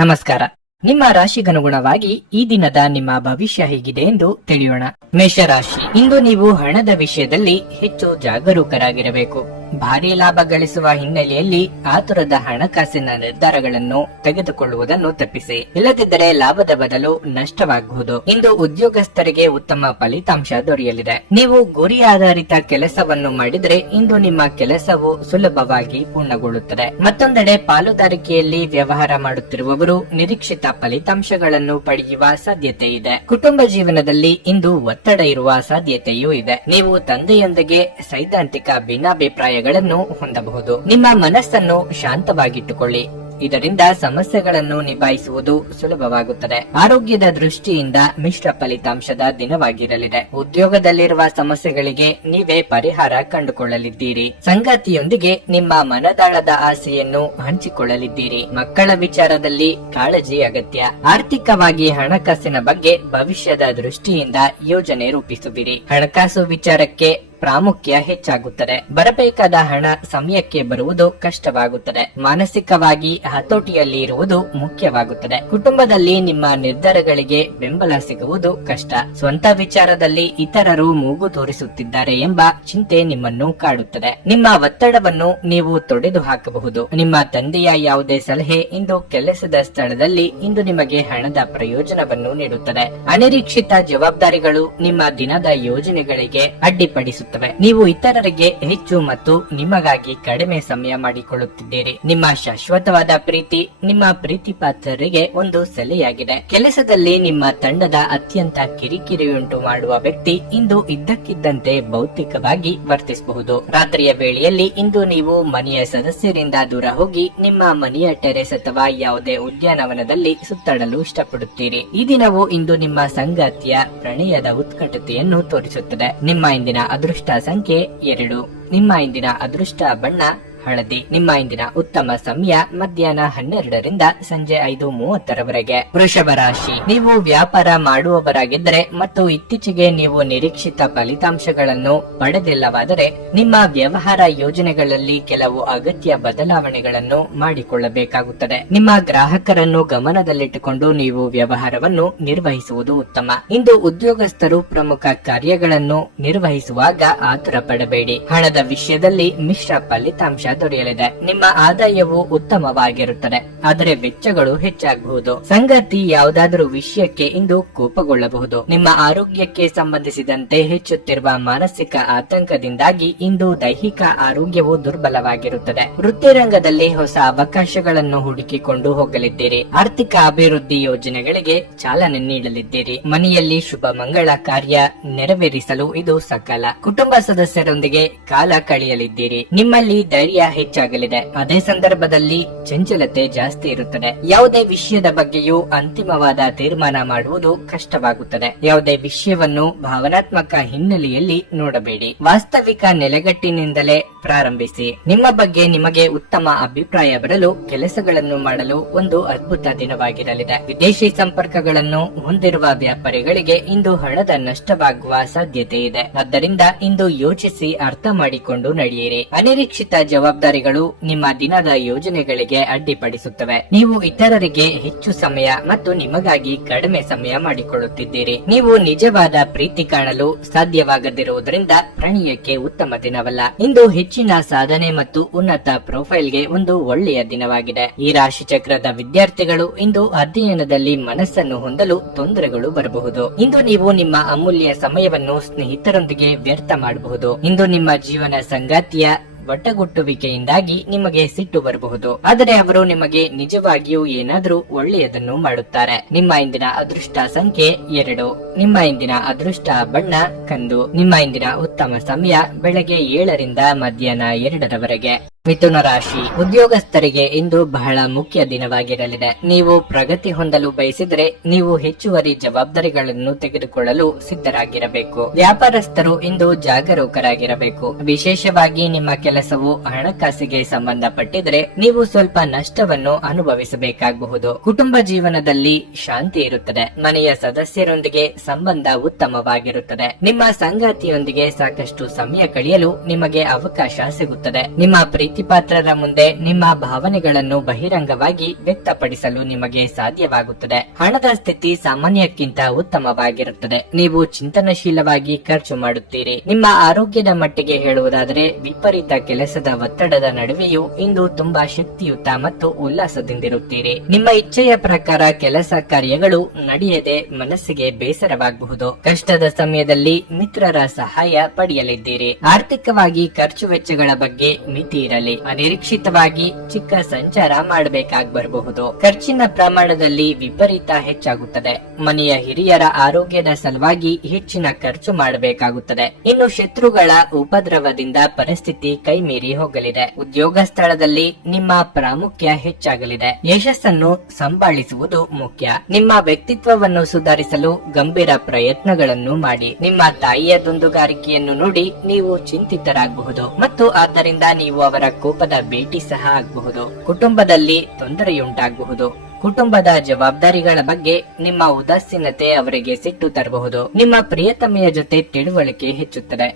ನಮಸ್ಕಾರ. ನಿಮ್ಮ ರಾಶಿಗನುಗುಣವಾಗಿ ಈ ದಿನದ ನಿಮ್ಮ ಭವಿಷ್ಯ ಹೇಗಿದೆ ಎಂದು ತಿಳಿಯೋಣ. ಮೇಷರಾಶಿ, ಇಂದು ನೀವು ಹಣದ ವಿಷಯದಲ್ಲಿ ಹೆಚ್ಚು ಜಾಗರೂಕರಾಗಿರಬೇಕು. ಭಾರಿ ಲಾಭ ಗಳಿಸುವ ಹಿನ್ನೆಲೆಯಲ್ಲಿ ಆತುರದ ಹಣಕಾಸಿನ ನಿರ್ಧಾರಗಳನ್ನು ತೆಗೆದುಕೊಳ್ಳುವುದನ್ನು ತಪ್ಪಿಸಿ. ಇಲ್ಲದಿದ್ದರೆ ಲಾಭದ ಬದಲು ನಷ್ಟವಾಗಬಹುದು. ಇಂದು ಉದ್ಯೋಗಸ್ಥರಿಗೆ ಉತ್ತಮ ಫಲಿತಾಂಶ ದೊರೆಯಲಿದೆ. ನೀವು ಗುರಿ ಆಧಾರಿತ ಕೆಲಸವನ್ನು ಮಾಡಿದರೆ ಇಂದು ನಿಮ್ಮ ಕೆಲಸವು ಸುಲಭವಾಗಿ ಪೂರ್ಣಗೊಳ್ಳುತ್ತದೆ. ಮತ್ತೊಂದೆಡೆ ಪಾಲುದಾರಿಕೆಯಲ್ಲಿ ವ್ಯವಹಾರ ಮಾಡುತ್ತಿರುವವರು ನಿರೀಕ್ಷಿತ ಫಲಿತಾಂಶಗಳನ್ನು ಪಡೆಯುವ ಸಾಧ್ಯತೆ ಇದೆ. ಕುಟುಂಬ ಜೀವನದಲ್ಲಿ ಇಂದು ಒತ್ತಡ ಇರುವ ಸಾಧ್ಯತೆಯೂ ಇದೆ. ನೀವು ತಂದೆಯೊಂದಿಗೆ ಸೈದ್ಧಾಂತಿಕ ಭಿನ್ನಾಭಿಪ್ರಾಯಗಳನ್ನು ಹೊಂದಬಹುದು. ನಿಮ್ಮ ಮನಸ್ಸನ್ನು ಶಾಂತವಾಗಿಟ್ಟುಕೊಳ್ಳಿ. ಇದರಿಂದ ಸಮಸ್ಯೆಗಳನ್ನು ನಿಭಾಯಿಸುವುದು ಸುಲಭವಾಗುತ್ತದೆ. ಆರೋಗ್ಯದ ದೃಷ್ಟಿಯಿಂದ ಮಿಶ್ರ ಫಲಿತಾಂಶದ ದಿನವಾಗಿರಲಿದೆ. ಉದ್ಯೋಗದಲ್ಲಿರುವ ಸಮಸ್ಯೆಗಳಿಗೆ ನೀವೇ ಪರಿಹಾರ ಕಂಡುಕೊಳ್ಳಲಿದ್ದೀರಿ. ಸಂಗಾತಿಯೊಂದಿಗೆ ನಿಮ್ಮ ಮನದಾಳದ ಆಸೆಯನ್ನು ಹಂಚಿಕೊಳ್ಳಲಿದ್ದೀರಿ. ಮಕ್ಕಳ ವಿಚಾರದಲ್ಲಿ ಕಾಳಜಿ ಅಗತ್ಯ. ಆರ್ಥಿಕವಾಗಿ ಹಣಕಾಸಿನ ಬಗ್ಗೆ ಭವಿಷ್ಯದ ದೃಷ್ಟಿಯಿಂದ ಯೋಜನೆ ರೂಪಿಸುವಿರಿ. ಹಣಕಾಸು ವಿಚಾರಕ್ಕೆ ಪ್ರಾಮುಖ್ಯ ಹೆಚ್ಚಾಗುತ್ತದೆ. ಬರಬೇಕಾದ ಹಣ ಸಮಯಕ್ಕೆ ಬರುವುದು ಕಷ್ಟವಾಗುತ್ತದೆ. ಮಾನಸಿಕವಾಗಿ ಹತೋಟಿಯಲ್ಲಿ ಇರುವುದು ಮುಖ್ಯವಾಗುತ್ತದೆ. ಕುಟುಂಬದಲ್ಲಿ ನಿಮ್ಮ ನಿರ್ಧಾರಗಳಿಗೆ ಬೆಂಬಲ ಸಿಗುವುದು ಕಷ್ಟ. ಸ್ವಂತ ವಿಚಾರದಲ್ಲಿ ಇತರರು ಮೂಗು ತೋರಿಸುತ್ತಿದ್ದಾರೆ ಎಂಬ ಚಿಂತೆ ನಿಮ್ಮನ್ನು ಕಾಡುತ್ತದೆ. ನಿಮ್ಮ ಒತ್ತಡವನ್ನು ನೀವು ತೊಡೆದು ಹಾಕಬಹುದು. ನಿಮ್ಮ ತಂದೆಯ ಯಾವುದೇ ಸಲಹೆ ಇಂದು ಕೆಲಸದ ಸ್ಥಳದಲ್ಲಿ ಇಂದು ನಿಮಗೆ ಹಣದ ಪ್ರಯೋಜನವನ್ನು ನೀಡುತ್ತದೆ. ಅನಿರೀಕ್ಷಿತ ಜವಾಬ್ದಾರಿಗಳು ನಿಮ್ಮ ದಿನದ ಯೋಜನೆಗಳಿಗೆ ಅಡ್ಡಿಪಡಿಸುತ್ತವೆ. ನೀವು ಇತರರಿಗೆ ಹೆಚ್ಚು ಮತ್ತು ನಿಮಗಾಗಿ ಕಡಿಮೆ ಸಮಯ ಮಾಡಿಕೊಳ್ಳುತ್ತಿದ್ದೀರಿ. ನಿಮ್ಮ ಶಾಶ್ವತವಾದ ಪ್ರೀತಿ ನಿಮ್ಮ ಪ್ರೀತಿ ಪಾತ್ರರಿಗೆ ಒಂದು ಸೆಲೆಯಾಗಿದೆ. ಕೆಲಸದಲ್ಲಿ ನಿಮ್ಮ ತಂಡದ ಅತ್ಯಂತ ಕಿರಿಕಿರಿಯುಂಟು ಮಾಡುವ ವ್ಯಕ್ತಿ ಇಂದು ಇದ್ದಕ್ಕಿದ್ದಂತೆ ಭೌತಿಕವಾಗಿ ವರ್ತಿಸಬಹುದು. ರಾತ್ರಿಯ ವೇಳೆಯಲ್ಲಿ ಇಂದು ನೀವು ಮನೆಯ ಸದಸ್ಯರಿಂದ ದೂರ ಹೋಗಿ ನಿಮ್ಮ ಮನೆಯ ಟೆರೆಸ್ ಅಥವಾ ಯಾವುದೇ ಉದ್ಯಾನವನದಲ್ಲಿ ಸುತ್ತಾಡಲು ಇಷ್ಟಪಡುತ್ತೀರಿ. ಈ ದಿನವು ಇಂದು ನಿಮ್ಮ ಸಂಗಾತಿಯ ಪ್ರಣಯದ ಉತ್ಕಟತೆಯನ್ನು ತೋರಿಸುತ್ತದೆ. ನಿಮ್ಮ ಇಂದಿನ ಅದೃಷ್ಟ ಸಂಖ್ಯೆ 2. ನಿಮ್ಮ ಇಂದಿನ ಅದೃಷ್ಟ ಬಣ್ಣ ಹಳದಿ. ನಿಮ್ಮ ಇಂದಿನ ಉತ್ತಮ ಸಮಯ ಮಧ್ಯಾಹ್ನ 12ರಿಂದ ಸಂಜೆ 5:30ರವರೆಗೆ. ವೃಷಭ ರಾಶಿ, ನೀವು ವ್ಯಾಪಾರ ಮಾಡುವವರಾಗಿದ್ದರೆ ಮತ್ತು ಇತ್ತೀಚೆಗೆ ನೀವು ನಿರೀಕ್ಷಿತ ಫಲಿತಾಂಶಗಳನ್ನು ಪಡೆದಿಲ್ಲವಾದರೆ ನಿಮ್ಮ ವ್ಯವಹಾರ ಯೋಜನೆಗಳಲ್ಲಿ ಕೆಲವು ಅಗತ್ಯ ಬದಲಾವಣೆಗಳನ್ನು ಮಾಡಿಕೊಳ್ಳಬೇಕಾಗುತ್ತದೆ. ನಿಮ್ಮ ಗ್ರಾಹಕರನ್ನು ಗಮನದಲ್ಲಿಟ್ಟುಕೊಂಡು ನೀವು ವ್ಯವಹಾರವನ್ನು ನಿರ್ವಹಿಸುವುದು ಉತ್ತಮ. ಇಂದು ಉದ್ಯೋಗಸ್ಥರು ಪ್ರಮುಖ ಕಾರ್ಯಗಳನ್ನು ನಿರ್ವಹಿಸುವಾಗ ಆತುರ ಪಡಬೇಡಿ. ಹಣದ ವಿಷಯದಲ್ಲಿ ಮಿಶ್ರ ಫಲಿತಾಂಶ ದೊರೆಯಲಿದೆ. ನಿಮ್ಮ ಆದಾಯವು ಉತ್ತಮವಾಗಿರುತ್ತದೆ, ಆದರೆ ವೆಚ್ಚಗಳು ಹೆಚ್ಚಾಗಬಹುದು. ಸಂಗಾತಿ ಯಾವುದಾದರೂ ವಿಷಯಕ್ಕೆ ಇಂದು ಕೋಪಗೊಳ್ಳಬಹುದು. ನಿಮ್ಮ ಆರೋಗ್ಯಕ್ಕೆ ಸಂಬಂಧಿಸಿದಂತೆ ಹೆಚ್ಚುತ್ತಿರುವ ಮಾನಸಿಕ ಆತಂಕದಿಂದಾಗಿ ಇಂದು ದೈಹಿಕ ಆರೋಗ್ಯವು ದುರ್ಬಲವಾಗಿರುತ್ತದೆ. ವೃತ್ತಿ ರಂಗದಲ್ಲಿ ಹೊಸ ಅವಕಾಶಗಳನ್ನು ಹುಡುಕಿಕೊಂಡು ಹೋಗಲಿದ್ದೀರಿ. ಆರ್ಥಿಕ ಅಭಿವೃದ್ಧಿ ಯೋಜನೆಗಳಿಗೆ ಚಾಲನೆ ನೀಡಲಿದ್ದೀರಿ. ಮನೆಯಲ್ಲಿ ಶುಭ ಮಂಗಳ ಕಾರ್ಯ ನೆರವೇರಿಸಲು ಇದು ಸಕಾಲ. ಕುಟುಂಬ ಸದಸ್ಯರೊಂದಿಗೆ ಕಾಲ ಕಳೆಯಲಿದ್ದೀರಿ. ನಿಮ್ಮಲ್ಲಿ ಧೈರ್ಯ ಹೆಚ್ಚಾಗಲಿದೆ. ಅದೇ ಸಂದರ್ಭದಲ್ಲಿ ಚಂಚಲತೆ ಜಾಸ್ತಿ ಇರುತ್ತದೆ. ಯಾವುದೇ ವಿಷಯದ ಬಗ್ಗೆಯೂ ಅಂತಿಮವಾದ ತೀರ್ಮಾನ ಮಾಡುವುದು ಕಷ್ಟವಾಗುತ್ತದೆ. ಯಾವುದೇ ವಿಷಯವನ್ನು ಭಾವನಾತ್ಮಕ ಹಿನ್ನೆಲೆಯಲ್ಲಿ ನೋಡಬೇಡಿ. ವಾಸ್ತವಿಕ ನೆಲೆಗಟ್ಟಿನಿಂದಲೇ ಪ್ರಾರಂಭಿಸಿ. ನಿಮ್ಮ ಬಗ್ಗೆ ನಿಮಗೆ ಉತ್ತಮ ಅಭಿಪ್ರಾಯ ಬರಲು ಕೆಲಸಗಳನ್ನು ಮಾಡಲು ಒಂದು ಅದ್ಭುತ ದಿನವಾಗಿರಲಿದೆ. ವಿದೇಶಿ ಸಂಪರ್ಕಗಳನ್ನು ಹೊಂದಿರುವ ವ್ಯಾಪಾರಿಗಳಿಗೆ ಇಂದು ಹಣದ ನಷ್ಟವಾಗುವ ಸಾಧ್ಯತೆ ಇದೆ. ಆದ್ದರಿಂದ ಇಂದು ಯೋಚಿಸಿ ಅರ್ಥ ಮಾಡಿಕೊಂಡು ನಡೆಯಿರಿ. ಅನಿರೀಕ್ಷಿತ ಜವಾಬ್ದಾರಿಗಳು ನಿಮ್ಮ ದಿನದ ಯೋಜನೆಗಳಿಗೆ ಅಡ್ಡಿಪಡಿಸುತ್ತವೆ. ನೀವು ಇತರರಿಗೆ ಹೆಚ್ಚು ಸಮಯ ಮತ್ತು ನಿಮಗಾಗಿ ಕಡಿಮೆ ಸಮಯ ಮಾಡಿಕೊಳ್ಳುತ್ತಿದ್ದೀರಿ. ನೀವು ನಿಜವಾದ ಪ್ರೀತಿ ಕಾಣಲು ಸಾಧ್ಯವಾಗದಿರುವುದರಿಂದ ಪ್ರಣಯಕ್ಕೆ ಉತ್ತಮ ದಿನವಲ್ಲ. ಇಂದು ಹೆಚ್ಚಿನ ಸಾಧನೆ ಮತ್ತು ಉನ್ನತ ಪ್ರೊಫೈಲ್ಗೆ ಒಂದು ಒಳ್ಳೆಯ ದಿನವಾಗಿದೆ. ಈ ರಾಶಿ ಚಕ್ರದ ವಿದ್ಯಾರ್ಥಿಗಳು ಇಂದು ಅಧ್ಯಯನದಲ್ಲಿ ಮನಸ್ಸನ್ನು ಹೊಂದಲು ತೊಂದರೆಗಳು ಬರಬಹುದು. ಇಂದು ನೀವು ನಿಮ್ಮ ಅಮೂಲ್ಯ ಸಮಯವನ್ನು ಸ್ನೇಹಿತರೊಂದಿಗೆ ವ್ಯರ್ಥ ಮಾಡಬಹುದು. ಇಂದು ನಿಮ್ಮ ಜೀವನ ಸಂಗಾತಿಯ ಒಟ್ಟಗುಟ್ಟುವಿಕೆಯಿಂದಾಗಿ ನಿಮಗೆ ಸಿಟ್ಟು ಬರಬಹುದು, ಆದರೆ ಅವರು ನಿಮಗೆ ನಿಜವಾಗಿಯೂ ಏನಾದರೂ ಒಳ್ಳೆಯದನ್ನು ಮಾಡುತ್ತಾರೆ. ನಿಮ್ಮ ಇಂದಿನ ಅದೃಷ್ಟ ಸಂಖ್ಯೆ 2. ನಿಮ್ಮ ಇಂದಿನ ಅದೃಷ್ಟ ಬಣ್ಣ ಕಂದು. ನಿಮ್ಮ ಇಂದಿನ ಉತ್ತಮ ಸಮಯ ಬೆಳಗ್ಗೆ 7ರಿಂದ ಮಧ್ಯಾಹ್ನ 2ರವರೆಗೆ. ಮಿಥುನ ರಾಶಿ, ಉದ್ಯೋಗಸ್ಥರಿಗೆ ಇಂದು ಬಹಳ ಮುಖ್ಯ ದಿನವಾಗಿರಲಿದೆ. ನೀವು ಪ್ರಗತಿ ಹೊಂದಲು ಬಯಸಿದರೆ ನೀವು ಹೆಚ್ಚುವರಿ ಜವಾಬ್ದಾರಿಗಳನ್ನು ತೆಗೆದುಕೊಳ್ಳಲು ಸಿದ್ಧರಾಗಿರಬೇಕು. ವ್ಯಾಪಾರಸ್ಥರು ಇಂದು ಜಾಗರೂಕರಾಗಿರಬೇಕು. ವಿಶೇಷವಾಗಿ ನಿಮ್ಮ ಕೆಲಸವು ಹಣಕಾಸಿಗೆ ಸಂಬಂಧಪಟ್ಟಿದ್ರೆ ನೀವು ಸ್ವಲ್ಪ ನಷ್ಟವನ್ನು ಅನುಭವಿಸಬೇಕಾಗಬಹುದು. ಕುಟುಂಬ ಜೀವನದಲ್ಲಿ ಶಾಂತಿ ಇರುತ್ತದೆ. ಮನೆಯ ಸದಸ್ಯರೊಂದಿಗೆ ಸಂಬಂಧ ಉತ್ತಮವಾಗಿರುತ್ತದೆ. ನಿಮ್ಮ ಸಂಗಾತಿಯೊಂದಿಗೆ ಸಾಕಷ್ಟು ಸಮಯ ಕಳೆಯಲು ನಿಮಗೆ ಅವಕಾಶ ಸಿಗುತ್ತದೆ. ನಿಮ್ಮ ಪ್ರೀತಿ ಪ್ರೀತಿಪಾತ್ರರ ಮುಂದೆ ನಿಮ್ಮ ಭಾವನೆಗಳನ್ನು ಬಹಿರಂಗವಾಗಿ ವ್ಯಕ್ತಪಡಿಸಲು ನಿಮಗೆ ಸಾಧ್ಯವಾಗುತ್ತದೆ. ಹಣದ ಸ್ಥಿತಿ ಸಾಮಾನ್ಯಕ್ಕಿಂತ ಉತ್ತಮವಾಗಿರುತ್ತದೆ. ನೀವು ಚಿಂತನಶೀಲವಾಗಿ ಖರ್ಚು ಮಾಡುತ್ತೀರಿ. ನಿಮ್ಮ ಆರೋಗ್ಯದ ಮಟ್ಟಿಗೆ ಹೇಳುವುದಾದರೆ ವಿಪರೀತ ಕೆಲಸದ ಒತ್ತಡದ ನಡುವೆಯೂ ಇಂದು ತುಂಬಾ ಶಕ್ತಿಯುತ ಮತ್ತು ಉಲ್ಲಾಸದಿಂದಿರುತ್ತೀರಿ. ನಿಮ್ಮ ಇಚ್ಛೆಯ ಪ್ರಕಾರ ಕೆಲಸ ಕಾರ್ಯಗಳು ನಡೆಯದೆ ಮನಸ್ಸಿಗೆ ಬೇಸರವಾಗಬಹುದು. ಕಷ್ಟದ ಸಮಯದಲ್ಲಿ ಮಿತ್ರರ ಸಹಾಯ ಪಡೆಯಲಿದ್ದೀರಿ. ಆರ್ಥಿಕವಾಗಿ ಖರ್ಚು ವೆಚ್ಚಗಳ ಬಗ್ಗೆ ಮಿತಿ ಇರಲಿ. ಅನಿರೀಕ್ಷಿತವಾಗಿ ಚಿಕ್ಕ ಸಂಚಾರ ಮಾಡಬೇಕಾಗಿ ಬರಬಹುದು. ಖರ್ಚಿನ ಪ್ರಮಾಣದಲ್ಲಿ ವಿಪರೀತ ಹೆಚ್ಚಾಗುತ್ತದೆ. ಮನೆಯ ಹಿರಿಯರ ಆರೋಗ್ಯದ ಸಲುವಾಗಿ ಹೆಚ್ಚಿನ ಖರ್ಚು ಮಾಡಬೇಕಾಗುತ್ತದೆ. ಇನ್ನು ಶತ್ರುಗಳ ಉಪದ್ರವದಿಂದ ಪರಿಸ್ಥಿತಿ ಕೈಮೀರಿ ಹೋಗಲಿದೆ. ಉದ್ಯೋಗ ಸ್ಥಳದಲ್ಲಿ ನಿಮ್ಮ ಪ್ರಾಮುಖ್ಯ ಹೆಚ್ಚಾಗಲಿದೆ. ಯಶಸ್ಸನ್ನು ಸಂಭಾಳಿಸುವುದು ಮುಖ್ಯ. ನಿಮ್ಮ ವ್ಯಕ್ತಿತ್ವವನ್ನು ಸುಧಾರಿಸಲು ಗಂಭೀರ ಪ್ರಯತ್ನಗಳನ್ನು ಮಾಡಿ. ನಿಮ್ಮ ತಾಯಿಯ ದುಂದುಗಾರಿಕೆಯನ್ನು ನೋಡಿ ನೀವು ಚಿಂತಿತರಾಗಬಹುದು ಮತ್ತು ಆದ್ದರಿಂದ ನೀವು ಅವರ ಕೋಪದ ಭೇಟಿ ಸಹ ಆಗಬಹುದು. ಕುಟುಂಬದಲ್ಲಿ ತೊಂದರೆಯುಂಟಾಗಬಹುದು. ಕುಟುಂಬದ ಜವಾಬ್ದಾರಿಗಳ ಬಗ್ಗೆ ನಿಮ್ಮ ಉದಾಸೀನತೆ ಅವರಿಗೆ ಸಿಟ್ಟು ತರಬಹುದು. ನಿಮ್ಮ ಪ್ರಿಯತಮೆಯ ಜೊತೆ ತಿಳುವಳಿಕೆ ಹೆಚ್ಚುತ್ತದೆ.